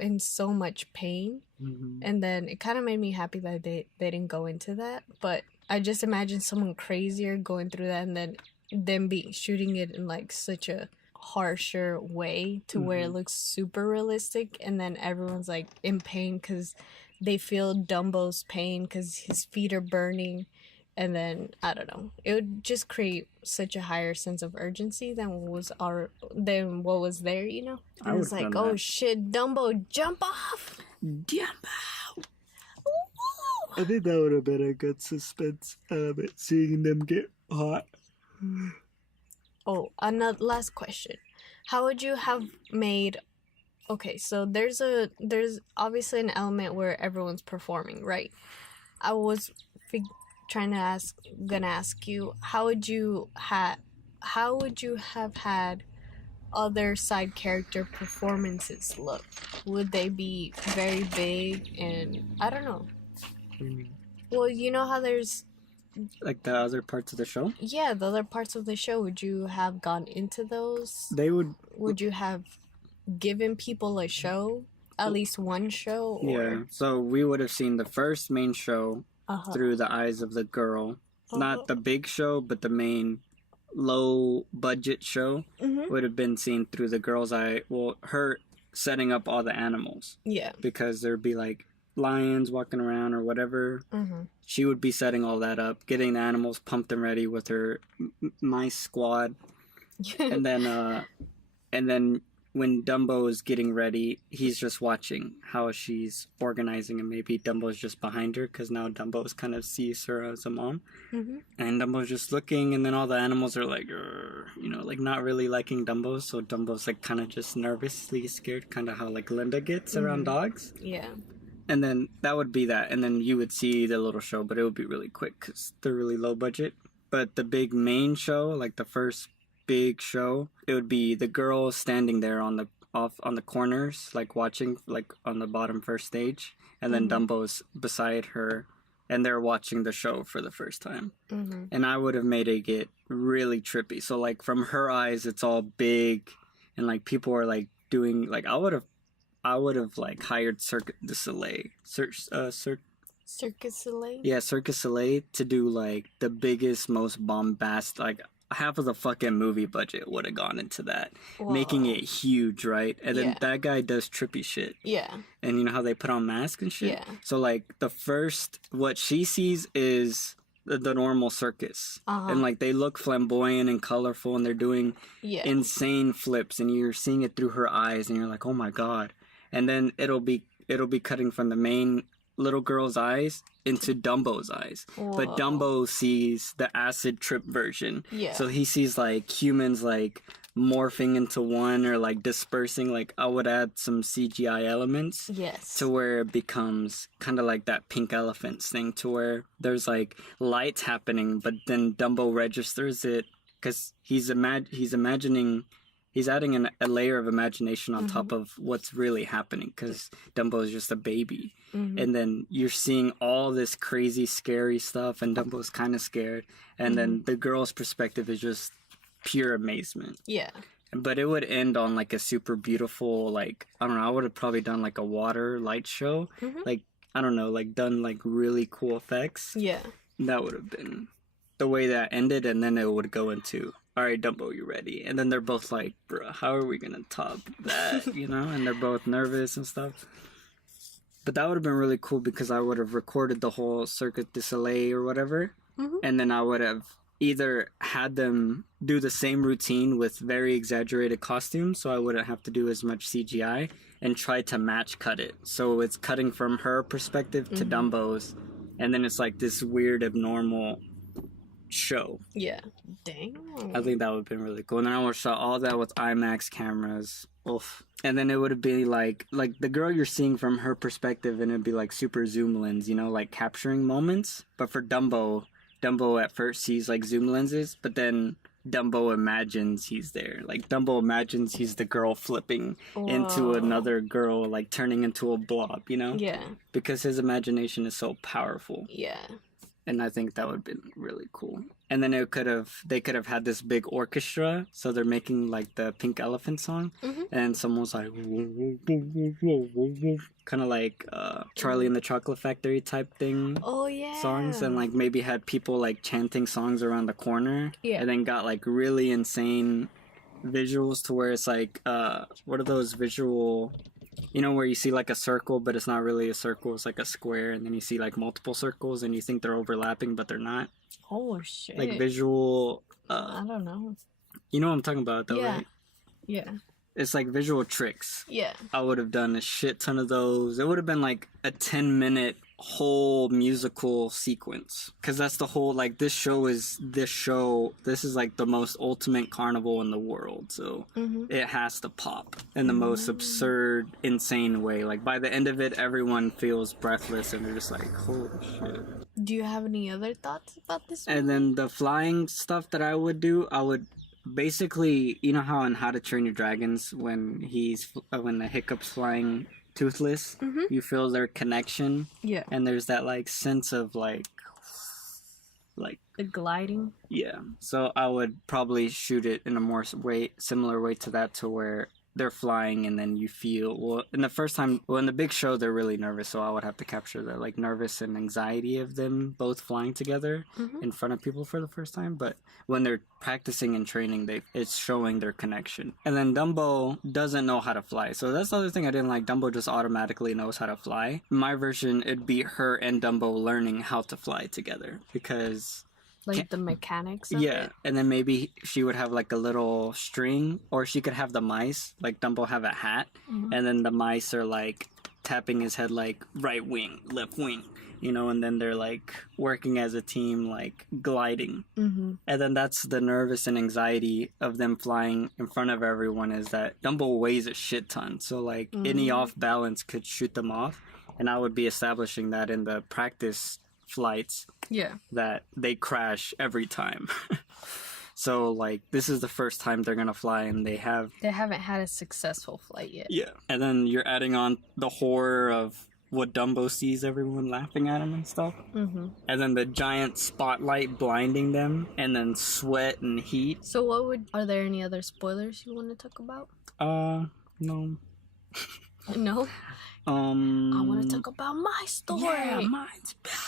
in so much pain. And then it kind of made me happy that they didn't go into that. But I just imagined someone crazier going through that, and then them shooting it in like such a harsher way to where it looks super realistic, and then everyone's like in pain because they feel Dumbo's pain because his feet are burning, and then I don't know, it would just create such a higher sense of urgency than what was there, you know. And it's like, oh shit, Dumbo, jump off! I think that would have been a good suspense element, seeing them get hot. Oh, another last question. How would you have made... Okay, so there's obviously an element where everyone's performing, right? I was gonna ask you, how would you have had other side character performances look? Would they be very big? And I don't know. Well, you know how there's like the other parts of the show? Yeah, the other parts of the show. Would you have gone into those? They would. Would you have given people a show? At least one show? Or... Yeah, so we would have seen the first main show through the eyes of the girl. Not the big show, but the main low budget show would have been seen through the girl's eye. Well, her setting up all the animals. Yeah. Because there'd be like lions walking around or whatever. She would be setting all that up, getting the animals pumped and ready with her mice squad. and then when Dumbo is getting ready, he's just watching how she's organizing, and maybe Dumbo's just behind her because now Dumbo's kind of sees her as a mom. And Dumbo's just looking, and then all the animals are like, like not really liking Dumbo, so Dumbo's like kind of just nervously scared, kind of how like Linda gets around dogs. Yeah. And then that would be that, and then you would see the little show, but it would be really quick because they're really low budget. But the big main show, like the first big show, it would be the girl standing there on the corners, like watching, like on the bottom first stage, and then Dumbo's beside her, and they're watching the show for the first time. And I would have made it get really trippy. So like from her eyes, it's all big, and like people are like doing like I would have like hired Cirque du Soleil. Cirque du Soleil? Yeah, Cirque du Soleil to do like the biggest, most bombastic, like half of the fucking movie budget would have gone into that. Whoa. Making it huge, right? And then that guy does trippy shit. Yeah. And you know how they put on masks and shit? Yeah. So like what she sees is the normal circus. And like they look flamboyant and colorful, and they're doing insane flips, and you're seeing it through her eyes, and you're like, oh my god. And then it'll be cutting from the main little girl's eyes into Dumbo's eyes. Whoa. But Dumbo sees the acid trip version. Yeah. So he sees like humans like morphing into one or like dispersing. Like I would add some CGI elements. Yes. To where it becomes kind of like that pink elephants thing, to where there's like lights happening, but then Dumbo registers it because he's imagining. He's adding a layer of imagination on top of what's really happening, because Dumbo is just a baby. And then you're seeing all this crazy, scary stuff, and Dumbo's kind of scared. And then the girl's perspective is just pure amazement. Yeah. But it would end on like a super beautiful, like, I don't know, I would have probably done like a water light show. Like, I don't know, like done like really cool effects. Yeah. That would have been the way that ended, and then it would go into... All right, Dumbo, you ready? And then they're both like, bruh, how are we going to top that, you know? And they're both nervous and stuff. But that would have been really cool, because I would have recorded the whole Cirque du Soleil or whatever. And then I would have either had them do the same routine with very exaggerated costumes, so I wouldn't have to do as much CGI, and try to match cut it. So it's cutting from her perspective to Dumbo's, and then it's like this weird abnormal show. Yeah. Dang. I think that would have been really cool. And then I would shot all that with IMAX cameras. Oof. And then it would be like the girl you're seeing from her perspective, and it'd be like super zoom lens, you know, like capturing moments. But for Dumbo at first sees like zoom lenses, but then Dumbo imagines he's there. Like Dumbo imagines he's the girl flipping into another girl, like turning into a blob, you know? Yeah. Because his imagination is so powerful. Yeah. And I think that would have been really cool. And then they could have had this big orchestra, so they're making like the Pink Elephant song, and someone's like, kind of like Charlie and the Chocolate Factory type thing. Oh yeah. Songs, and like maybe had people like chanting songs around the corner. Yeah. And then got like really insane visuals to where it's like, what are those visual? You know, where you see like a circle, but it's not really a circle, it's like a square, and then you see like multiple circles and you think they're overlapping, but they're not. Oh shit. Like visual I don't know. You know what I'm talking about though, Yeah. right? Yeah. It's like visual tricks. Yeah. I would have done a shit ton of those. It would have been like a 10-minute whole musical sequence, because that's the whole, like, this is like the most ultimate carnival in the world, so it has to pop in the most absurd, insane way. Like by the end of it, everyone feels breathless and they're just like, holy shit. Do you have any other thoughts about this movie? And then the flying stuff that I would do, I would basically, you know how in How to Train Your Dragons, when the Hiccup's flying toothless, you feel their connection. Yeah. And there's that like sense of like the gliding. Yeah. So I would probably shoot it in a more similar way to that, to where they're flying and then you feel, in the big show they're really nervous, so I would have to capture the like nervous and anxiety of them both flying together in front of people for the first time. But when they're practicing and training, it's showing their connection. And then Dumbo doesn't know how to fly, so that's the other thing I didn't like. Dumbo just automatically knows how to fly. In my version, it'd be her and Dumbo learning how to fly together, because like the mechanics of it. And then maybe she would have like a little string, or she could have the mice, like Dumbo have a hat, and then the mice are like tapping his head like right wing, left wing, you know, and then they're like working as a team, like gliding. And then that's the nervous and anxiety of them flying in front of everyone, is that Dumbo weighs a shit ton, so like any off balance could shoot them off, and I would be establishing that in the practice flights, that they crash every time. So like this is the first time they're gonna fly, and they haven't had a successful flight yet. And then you're adding on the horror of what Dumbo sees everyone laughing at him and stuff, and then the giant spotlight blinding them, and then sweat and heat. So are there any other spoilers you want to talk about? No. No? I want to talk about my story. Yeah, mine's better.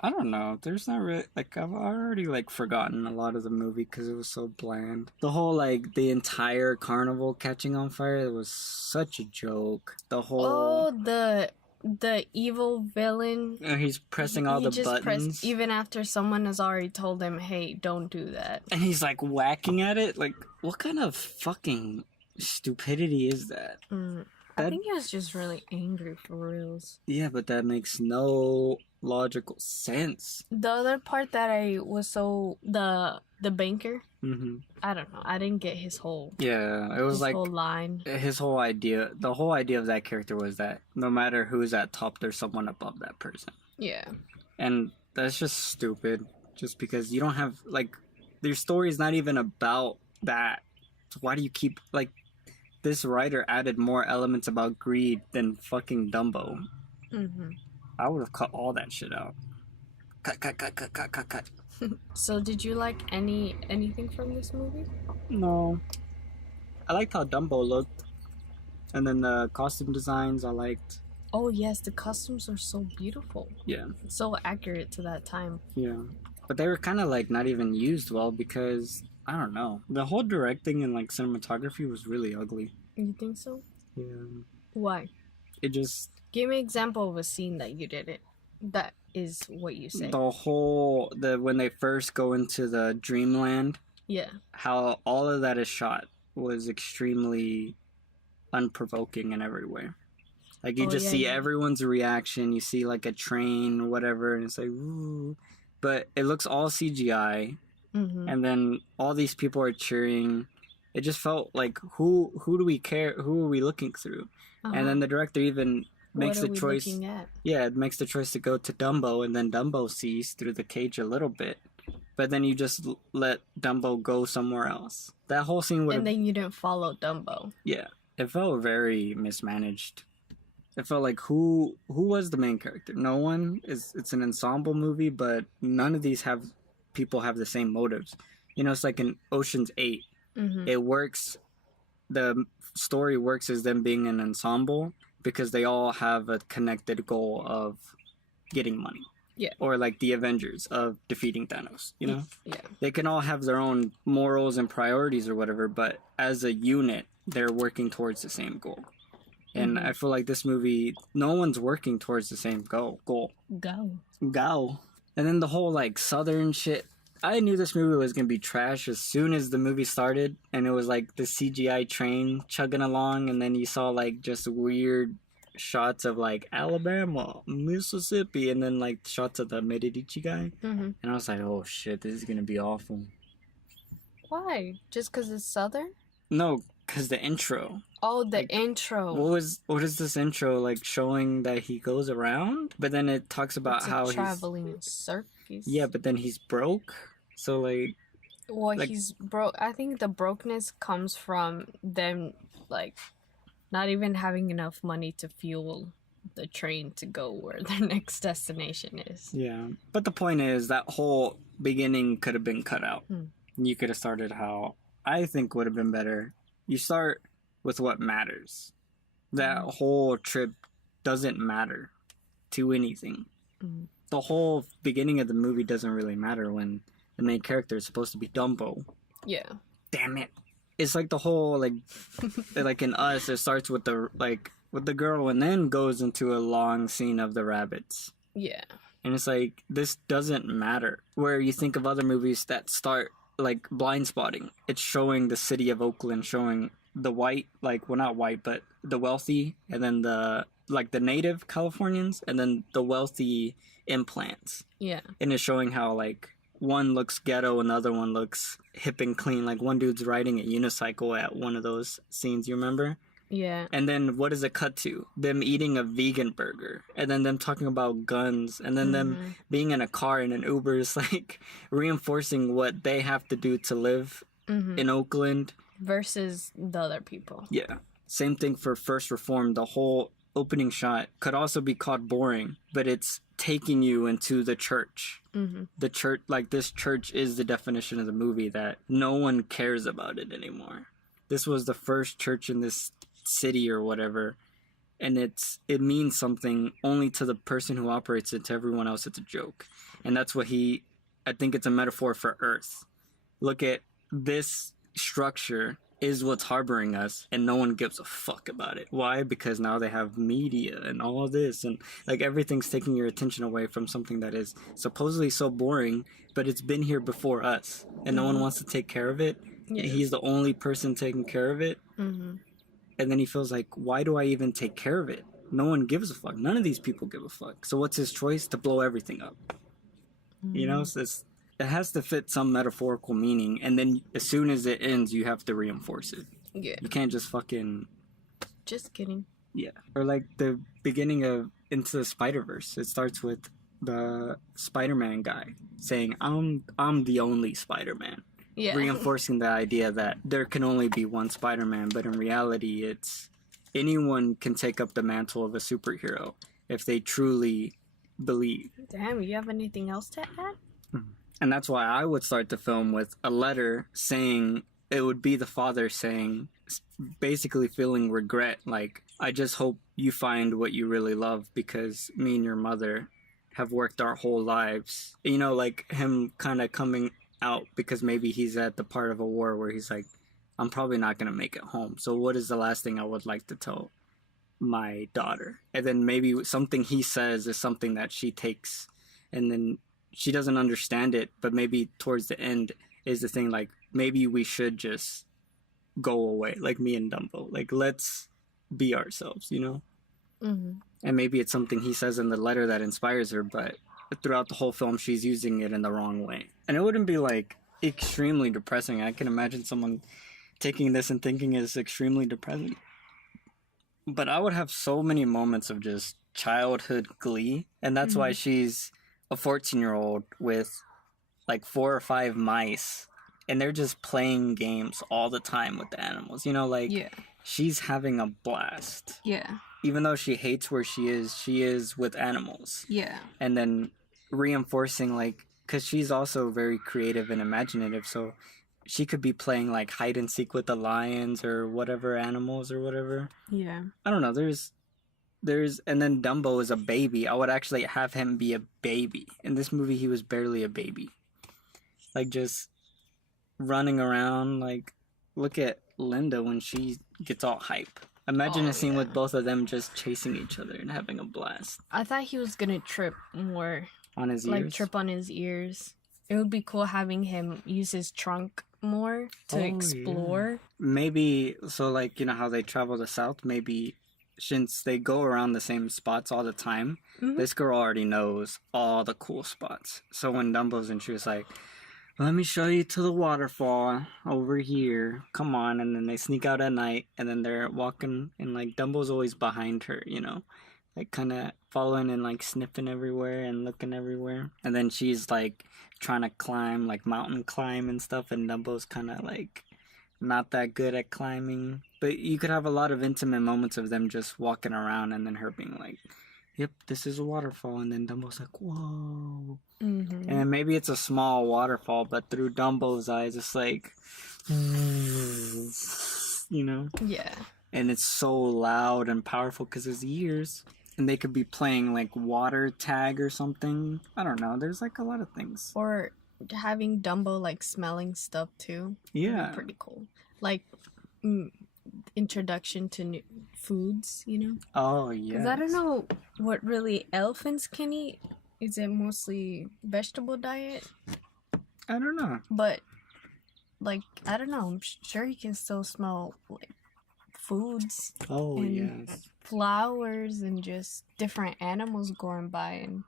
I don't know. There's not really, like, I've already like forgotten a lot of the movie because it was so bland. The whole like the entire carnival catching on fire was such a joke. The whole the evil villain. He's pressing all the buttons even after someone has already told him, "Hey, don't do that." And he's like whacking at it. Like, what kind of fucking stupidity is that? I think he was just really angry for reals. Yeah, but that makes no logical sense. The other part that I was the banker. I don't know. I didn't get his whole. Yeah, it was his like whole line. His whole idea. The whole idea of that character was that no matter who's at top, there's someone above that person. Yeah. And that's just stupid. Just because you don't have like, their story is not even about that. So why do you keep like? This writer added more elements about greed than fucking Dumbo. I would have cut all that shit out. Cut. So did you like anything from this movie? No. I liked how Dumbo looked. And then the costume designs I liked. Oh yes, the costumes are so beautiful. Yeah. So accurate to that time. Yeah. But they were kind of like not even used well, because I don't know. The whole directing and like cinematography was really ugly. You think so? Yeah. Why? It just... Give me an example of a scene that you did it. That is what you say. When they first go into the dreamland. Yeah. How all of that is shot was extremely unprovoking in every way. Like you Oh, just yeah, see yeah. everyone's reaction. You see like a train or whatever, and it's like, ooh. But it looks all CGI, Mm-hmm. and then all these people are cheering. It just felt like who do we care? Who are we looking through? And then the director even makes What are the we choice. looking at? Yeah, it makes the choice to go to Dumbo, and then Dumbo sees through the cage a little bit. But then you just let Dumbo go somewhere else. That whole scene would have. And then you didn't follow Dumbo. Yeah, it felt very mismanaged. It felt like who was the main character? No one. It's an ensemble movie, but none of these have people have the same motives. You know, it's like in Ocean's 8. Mm-hmm. It works. The story works as them being an ensemble because they all have a connected goal of getting money. Yeah. Or like the Avengers of defeating Thanos, you know? Yeah. They can all have their own morals and priorities or whatever, but as a unit, they're working towards the same goal. And I feel like this movie, no one's working towards the same goal. Go. And then the whole like southern shit. I knew this movie was gonna be trash as soon as the movie started, and it was like the CGI train chugging along, and then you saw like just weird shots of like Alabama, Mississippi, and then like shots of the Medici guy. Mm-hmm. And I was like, oh shit, this is gonna be awful. Why? Just because it's southern? No, because the intro. Oh, the Like, intro. What is this intro like showing that he goes around? But then it talks about It's how a traveling circus. yeah, but then he's broke. So like Well, like- he's broke. I think the brokenness comes from them, like, not even having enough money to fuel the train to go where their next destination is. yeah. But the point is that whole beginning could have been cut out. Hmm. You could have started how I think would have been better. You start with what matters. That whole trip doesn't matter to anything. Mm. The whole beginning of the movie doesn't really matter when the main character is supposed to be Dumbo. Yeah. Damn it. It's like the whole like in Us, it starts with the girl and then goes into a long scene of the rabbits. Yeah. And it's like, this doesn't matter. Where you think of other movies that start like Blind Spotting, it's showing the city of Oakland, showing the white, like, well, not white, but the wealthy, and then the native Californians, and then the wealthy implants. Yeah. And it's showing how like one looks ghetto and the other one looks hip and clean. Like one dude's riding a unicycle at one of those scenes, you remember? Yeah. And then what does it cut to? Them eating a vegan burger, and then them talking about guns, and then them being in a car in an Uber is like reinforcing what they have to do to live in Oakland. Versus the other people. Yeah. Same thing for First Reformed. The whole opening shot could also be called boring, but it's taking you into the church. The church, like this church is the definition of the movie, that no one cares about it anymore. This was the first church in this city or whatever, and it means something only to the person who operates it. To everyone else, it's a joke. And that's what I think it's a metaphor for Earth. Look at this structure is what's harboring us, and no one gives a fuck about it. Why? Because now they have media and all this, and like everything's taking your attention away from something that is supposedly so boring, but it's been here before us, and no one wants to take care of it. Yeah. He's the only person taking care of it. And then he feels like, why do I even take care of it? No one gives a fuck. None of these people give a fuck. So what's his choice? To blow everything up. You know, so it has to fit some metaphorical meaning, and then as soon as it ends, you have to reinforce it. Yeah. You can't just fucking... Just kidding. Yeah. Or like the beginning of Into the Spider-Verse. It starts with the Spider-Man guy saying, I'm the only Spider-Man. Yeah. Reinforcing the idea that there can only be one Spider-Man, but in reality, it's anyone can take up the mantle of a superhero if they truly believe. Damn, you have anything else to add? And that's why I would start the film with a letter saying, it would be the father saying, basically feeling regret, like, I just hope you find what you really love, because me and your mother have worked our whole lives. You know, like him kind of coming out because maybe he's at the part of a war where he's like, I'm probably not going to make it home. So what is the last thing I would like to tell my daughter? And then maybe something he says is something that she takes, and then she doesn't understand it, but maybe towards the end is the thing, like, maybe we should just go away, like me and Dumbo. Like, let's be ourselves, you know? Mm-hmm. And maybe it's something he says in the letter that inspires her, but throughout the whole film, she's using it in the wrong way. And it wouldn't be like extremely depressing. I can imagine someone taking this and thinking it's extremely depressing. But I would have so many moments of just childhood glee. And that's why she's a 14-year-old with like 4 or 5 mice. And they're just playing games all the time with the animals. You know, like, Yeah. she's having a blast. Yeah. Even though she hates where she is with animals. Yeah. And then reinforcing, like, because she's also very creative and imaginative, so she could be playing like hide and seek with the lions or whatever animals or whatever. Yeah. I don't know. There's and then Dumbo is a baby. I would actually have him be a baby. In this movie, he was barely a baby. Like, just running around. Like, look at Linda when she gets all hype. Imagine a scene with both of them just chasing each other and having a blast. I thought he was gonna trip more. On his Like, ears? trip on his ears. It would be cool having him use his trunk more to explore. Maybe, so like, you know how they travel the south? Maybe since they go around the same spots all the time, this girl already knows all the cool spots. So when Dumbo's in, she was like, let me show you to the waterfall over here. Come on. And then they sneak out at night, and then they're walking, and like Dumbo's always behind her, you know? Like, kind of following and like sniffing everywhere and looking everywhere. And then she's like trying to climb, like mountain climb and stuff, and Dumbo's kind of like not that good at climbing. But you could have a lot of intimate moments of them just walking around, and then her being like, yep, this is a waterfall. And then Dumbo's like, whoa. Mm-hmm. And maybe it's a small waterfall, but through Dumbo's eyes, it's like, you know? Yeah. And it's so loud and powerful because his ears. And they could be playing like water tag or something. I don't know. There's like a lot of things. Or having Dumbo like smelling stuff too. Yeah. That'd be pretty cool. Like introduction to new foods, you know? Oh, yeah. Because I don't know what really elephants can eat. Is it mostly vegetable diet? I don't know. But, like, I don't know. I'm sure he can still smell, like, foods. Oh, and yes. flowers and just different animals going by. And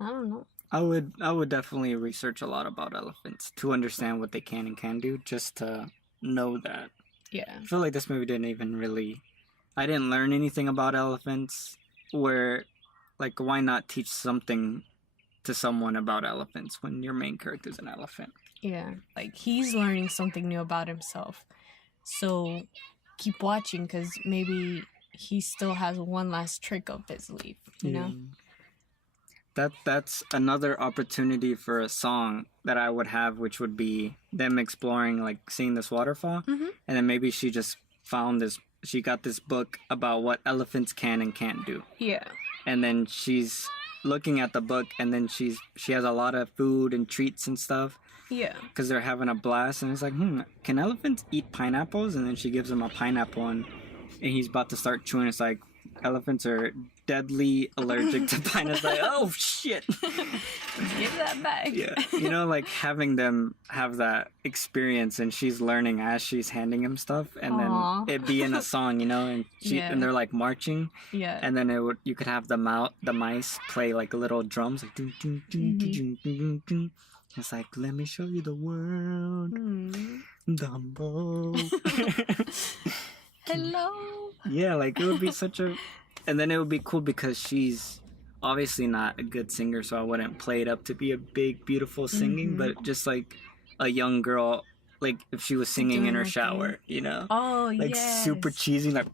I don't know. I would definitely research a lot about elephants to understand what they can and can't do, just to know that. Yeah. I feel like this movie didn't even really... I didn't learn anything about elephants, where, like, why not teach something to someone about elephants when your main character's an elephant? Yeah. Like, he's learning something new about himself. So, keep watching, because maybe he still has one last trick up his sleeve, you know? That's another opportunity for a song that I would have, which would be them exploring, like, seeing this waterfall. And then maybe she just found this, she got this book about what elephants can and can't do. Yeah. And then she's looking at the book, and then she has a lot of food and treats and stuff. Yeah. Because they're having a blast, and it's like, can elephants eat pineapples? And then she gives him a pineapple, and he's about to start chewing. It's like, elephants are deadly allergic to pineapples. Like, oh, shit. Give that back. Yeah. You know, like, having them have that experience, and she's learning as she's handing him stuff, and Aww. then it be in a song, you know, and and they're, like, marching. Yeah. And then you could have the mice play, like, little drums, like, dun, dun, dun, dun, dun, dun, dun. It's like, let me show you the world, Dumbo. Hello. Yeah, like, it would be such a... And then it would be cool because she's obviously not a good singer, so I wouldn't play it up to be a big, beautiful singing, but just, like, a young girl, like, if she was singing in her shower, you know? Oh, like, yes. super cheesy, like...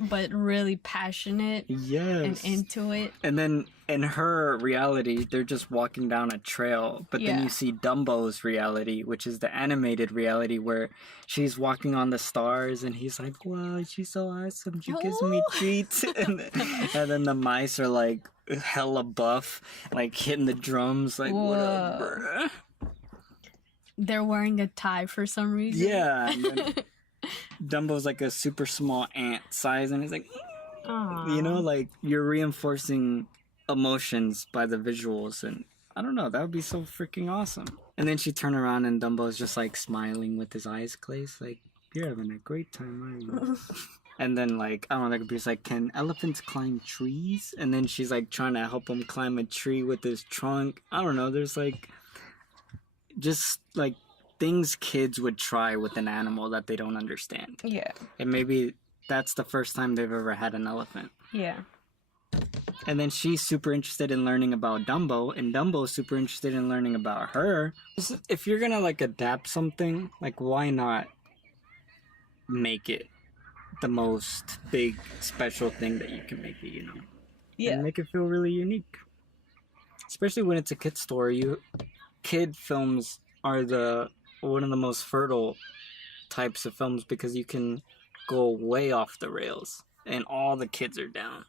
But really passionate and into it. And then in her reality, they're just walking down a trail. But then you see Dumbo's reality, which is the animated reality where she's walking on the stars and he's like, wow, she's so awesome. She gives me treats. And then the mice are like hella buff, like hitting the drums, like, what up, bruh? They're wearing a tie for some reason. Yeah. And then Dumbo's like a super small ant size, and he's like, you know, like, you're reinforcing emotions by the visuals, and I don't know, that would be so freaking awesome. And then she turned around and Dumbo's just like smiling with his eyes closed, like, you're having a great time, aren't you? And then, like, I don't know, the computer's like, can elephants climb trees? And then she's, like, trying to help him climb a tree with his trunk. I don't know, there's, like, just, like, things kids would try with an animal that they don't understand. Yeah. And maybe that's the first time they've ever had an elephant. Yeah. And then she's super interested in learning about Dumbo, and Dumbo's super interested in learning about her. If you're gonna, like, adapt something, like, why not make it the most big, special thing that you can make it, you know? Yeah. And make it feel really unique. Especially when it's a kid story. Kid films are one of the most fertile types of films because you can go way off the rails and all the kids are down.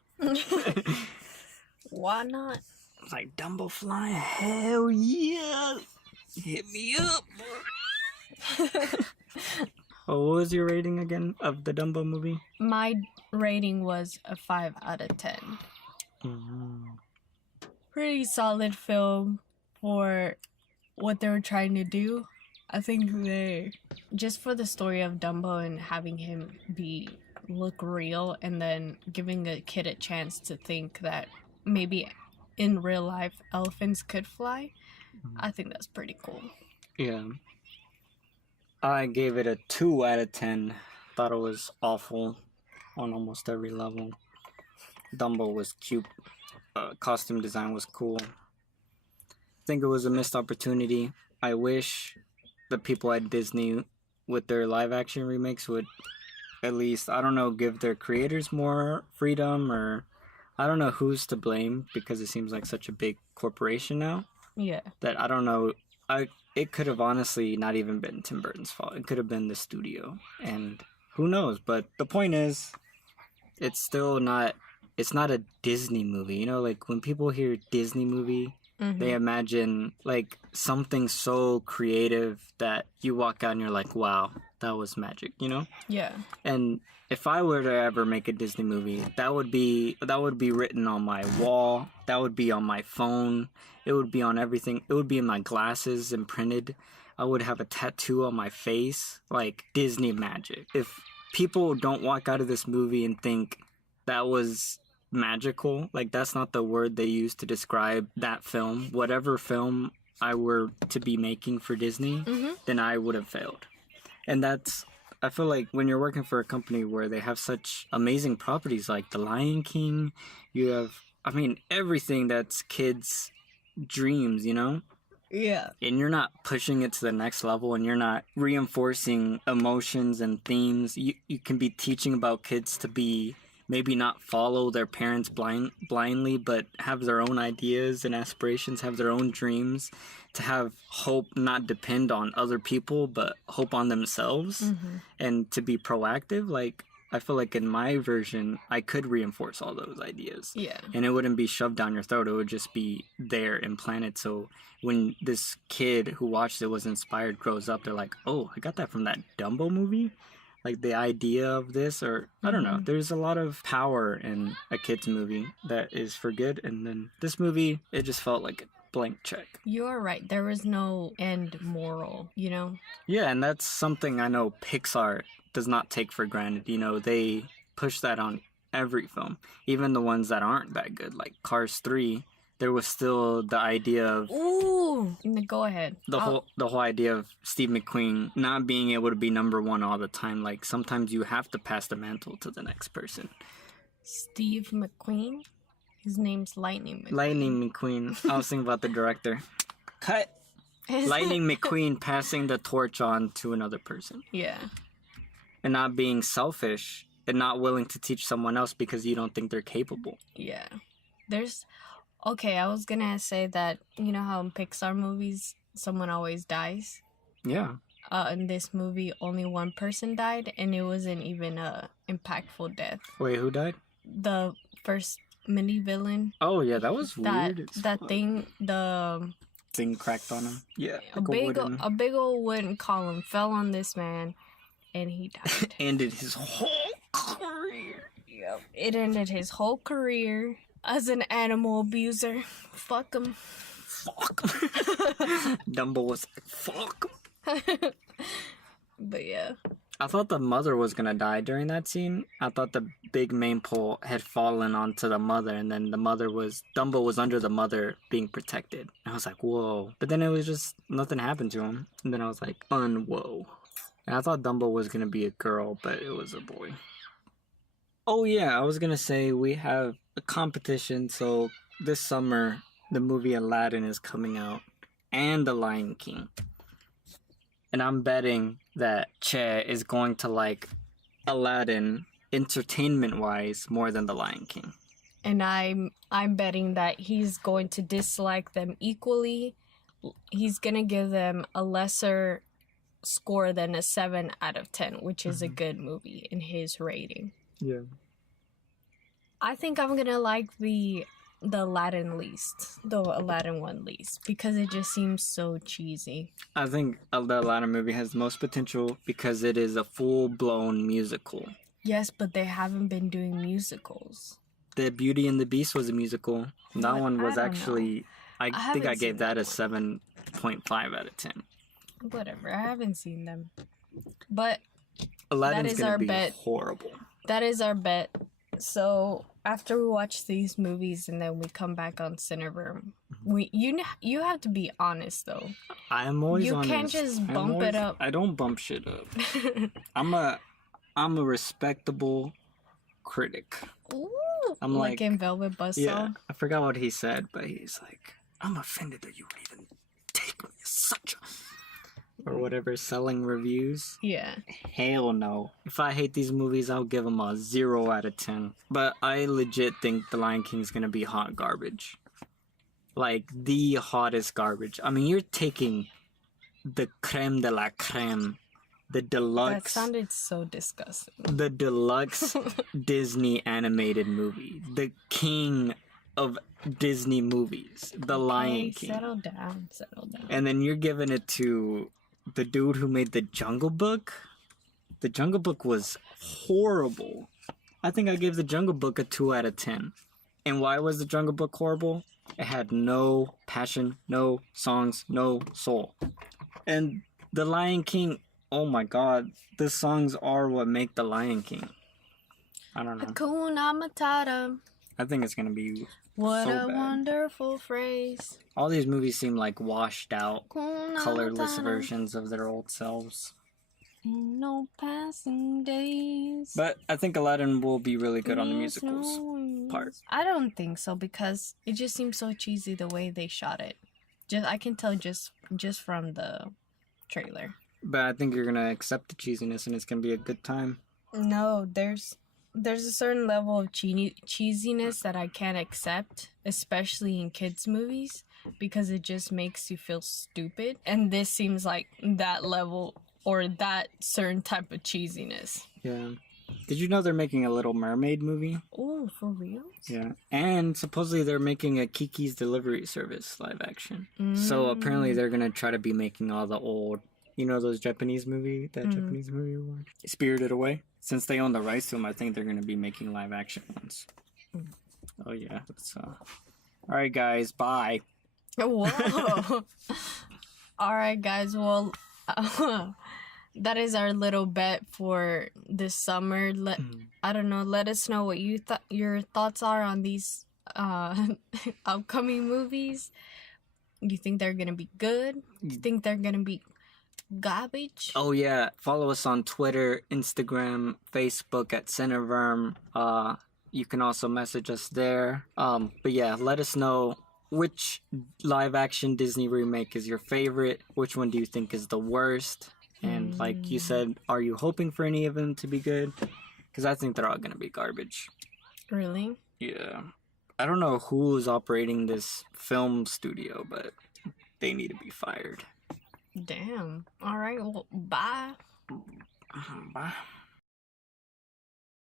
Why not? It's like, Dumbo flying, hell yeah! Hit me up, bro. Oh, what was your rating again of the Dumbo movie? My rating was a 5 out of 10. Mm-hmm. Pretty solid film for what they were trying to do. I think just for the story of Dumbo and having him look real, and then giving a kid a chance to think that maybe in real life elephants could fly. I think that's pretty cool. Yeah. I gave it a 2 out of 10. Thought it was awful on almost every level. Dumbo was cute. Costume design was cool. I think it was a missed opportunity. I wish the people at Disney with their live action remakes would at least, I don't know, give their creators more freedom, or I don't know who's to blame because it seems like such a big corporation now. Yeah. That I don't know. It could have honestly not even been Tim Burton's fault. It could have been the studio, and who knows? But the point is, it's still not. It's not a Disney movie. You know, like when people hear Disney movie, they imagine like something so creative that you walk out and you're like, wow, that was magic, you know? Yeah. And if I were to ever make a Disney movie, that would be written on my wall. That would be on my phone. It would be on everything. It would be in my glasses and printed. I would have a tattoo on my face, like Disney magic. If people don't walk out of this movie and think that was magical, like that's not the word they use to describe that film, whatever film I were to be making for Disney, then I would have failed. And I feel like when you're working for a company where they have such amazing properties like The Lion King, you have, I mean, everything that's kids' dreams, you know? Yeah. And you're not pushing it to the next level, and you're not reinforcing emotions and themes. You can be teaching about kids to be, maybe not follow their parents blindly, but have their own ideas and aspirations, have their own dreams, to have hope, not depend on other people, but hope on themselves, and to be proactive. Like, I feel like in my version, I could reinforce all those ideas. Yeah. And it wouldn't be shoved down your throat. It would just be there implanted. So when this kid who watched it was inspired, grows up, they're like, oh, I got that from that Dumbo movie? Like the idea of this, or I don't know. There's a lot of power in a kid's movie that is for good. And then this movie, it just felt like a blank check. You're right. There was no end moral, you know? Yeah, and that's something I know Pixar does not take for granted. You know, they push that on every film, even the ones that aren't that good, like Cars 3. There was still the idea of go ahead. The whole idea of Steve McQueen not being able to be number one all the time. Like sometimes you have to pass the mantle to the next person. Steve McQueen. His name's Lightning McQueen. Lightning McQueen. I was thinking about the director. Cut. Lightning McQueen passing the torch on to another person. Yeah. And not being selfish and not willing to teach someone else because you don't think they're capable. Yeah. Okay, I was gonna say that, you know how in Pixar movies, someone always dies? Yeah. In this movie, only one person died, and it wasn't even a impactful death. Wait, who died? The first mini villain. Oh, yeah, that was weird. That thing, the thing cracked on him. Yeah. A big old wooden column fell on this man, and he died. Ended his whole career. Yep. It ended his whole career as an animal abuser. Fuck him. Fuck him. Dumbo was like, fuck him. But yeah. I thought the mother was gonna die during that scene. I thought the big main pole had fallen onto the mother, and then Dumbo was under the mother being protected. I was like, whoa. But then it was just, nothing happened to him. And then I was like, whoa. And I thought Dumbo was gonna be a girl, but it was a boy. Oh yeah, I was gonna say we have a competition. So this summer, the movie Aladdin is coming out, and The Lion King. And I'm betting that Che is going to like Aladdin entertainment-wise more than The Lion King. And I'm betting that he's going to dislike them equally. He's gonna give them a lesser score than a 7 out of 10, which is a good movie in his rating. Yeah. I think I'm gonna like the Aladdin least, the Aladdin one least, because it just seems so cheesy. I think the Aladdin movie has the most potential because it is a full-blown musical. Yes, but they haven't been doing musicals. The Beauty and the Beast was a musical. That But one was I don't actually, I think I haven't gave seen that a that 7.5 out of 10. Whatever, I haven't seen them. But Aladdin's is gonna our be bet. horrible. that is our bet. So after we watch these movies and then we come back on Cineverm, you have to be honest though. I'm always You honest. can't just bump it up. I don't bump shit up. I'm a respectable critic. Ooh, I'm like like- in Velvet Buzzsaw. Yeah, I forgot what he said, but he's like, I'm offended that you would even take me as such a... Or whatever, selling reviews. Yeah. Hell no. If I hate these movies, I'll give them a 0 out of 10. But I legit think The Lion King's gonna be hot garbage. Like, the hottest garbage. I mean, you're taking the creme de la creme. The That deluxe... sounded so disgusting. The deluxe Disney animated movie. The king of Disney movies. The Lion King. Settle down. And then you're giving it to the dude who made The Jungle Book. The Jungle Book was horrible. I think I gave The Jungle Book a 2 out of 10. And why was The Jungle Book horrible? It had no passion, no songs, no soul. And The Lion King, oh my god, the songs are what make The Lion King. I don't know. Hakuna Matata. I think it's gonna be What so a bad. wonderful phrase. All these movies seem like washed out, Hakuna colorless Matata. versions of their old selves. No passing days. But I think Aladdin will be really good on the There's musicals no part. I don't think so because it just seems so cheesy the way they shot it. I can tell just from the trailer. But I think you're gonna accept the cheesiness and it's gonna be a good time. No, there's a certain level of cheesiness that I can't accept, especially in kids movies, because it just makes you feel stupid. And this seems like that level or that certain type of cheesiness. Yeah. Did you know they're making a Little Mermaid movie? Oh, for real? Yeah. And supposedly they're making a Kiki's Delivery Service live action. So apparently they're gonna try to be making all the old, you know, those Japanese movie we watched? Spirited Away. Since they own the rights to them, I think they're gonna be making live action ones. Oh yeah. Alright guys, bye. Whoa. All right, guys. Well, that is our little bet for this summer. I don't know. Let us know what your thoughts are on these upcoming movies. You think they're gonna be good? You think they're gonna be garbage? Oh yeah, follow us on Twitter, Instagram, Facebook at Cineverm. You can also message us there. But yeah, let us know which live action Disney remake is your favorite. Which one do you think is the worst? And like you said, are you hoping for any of them to be good? Because I think they're all gonna be garbage. Really? Yeah. I don't know who's operating this film studio, but they need to be fired. Damn. All right. Well, bye. Bye.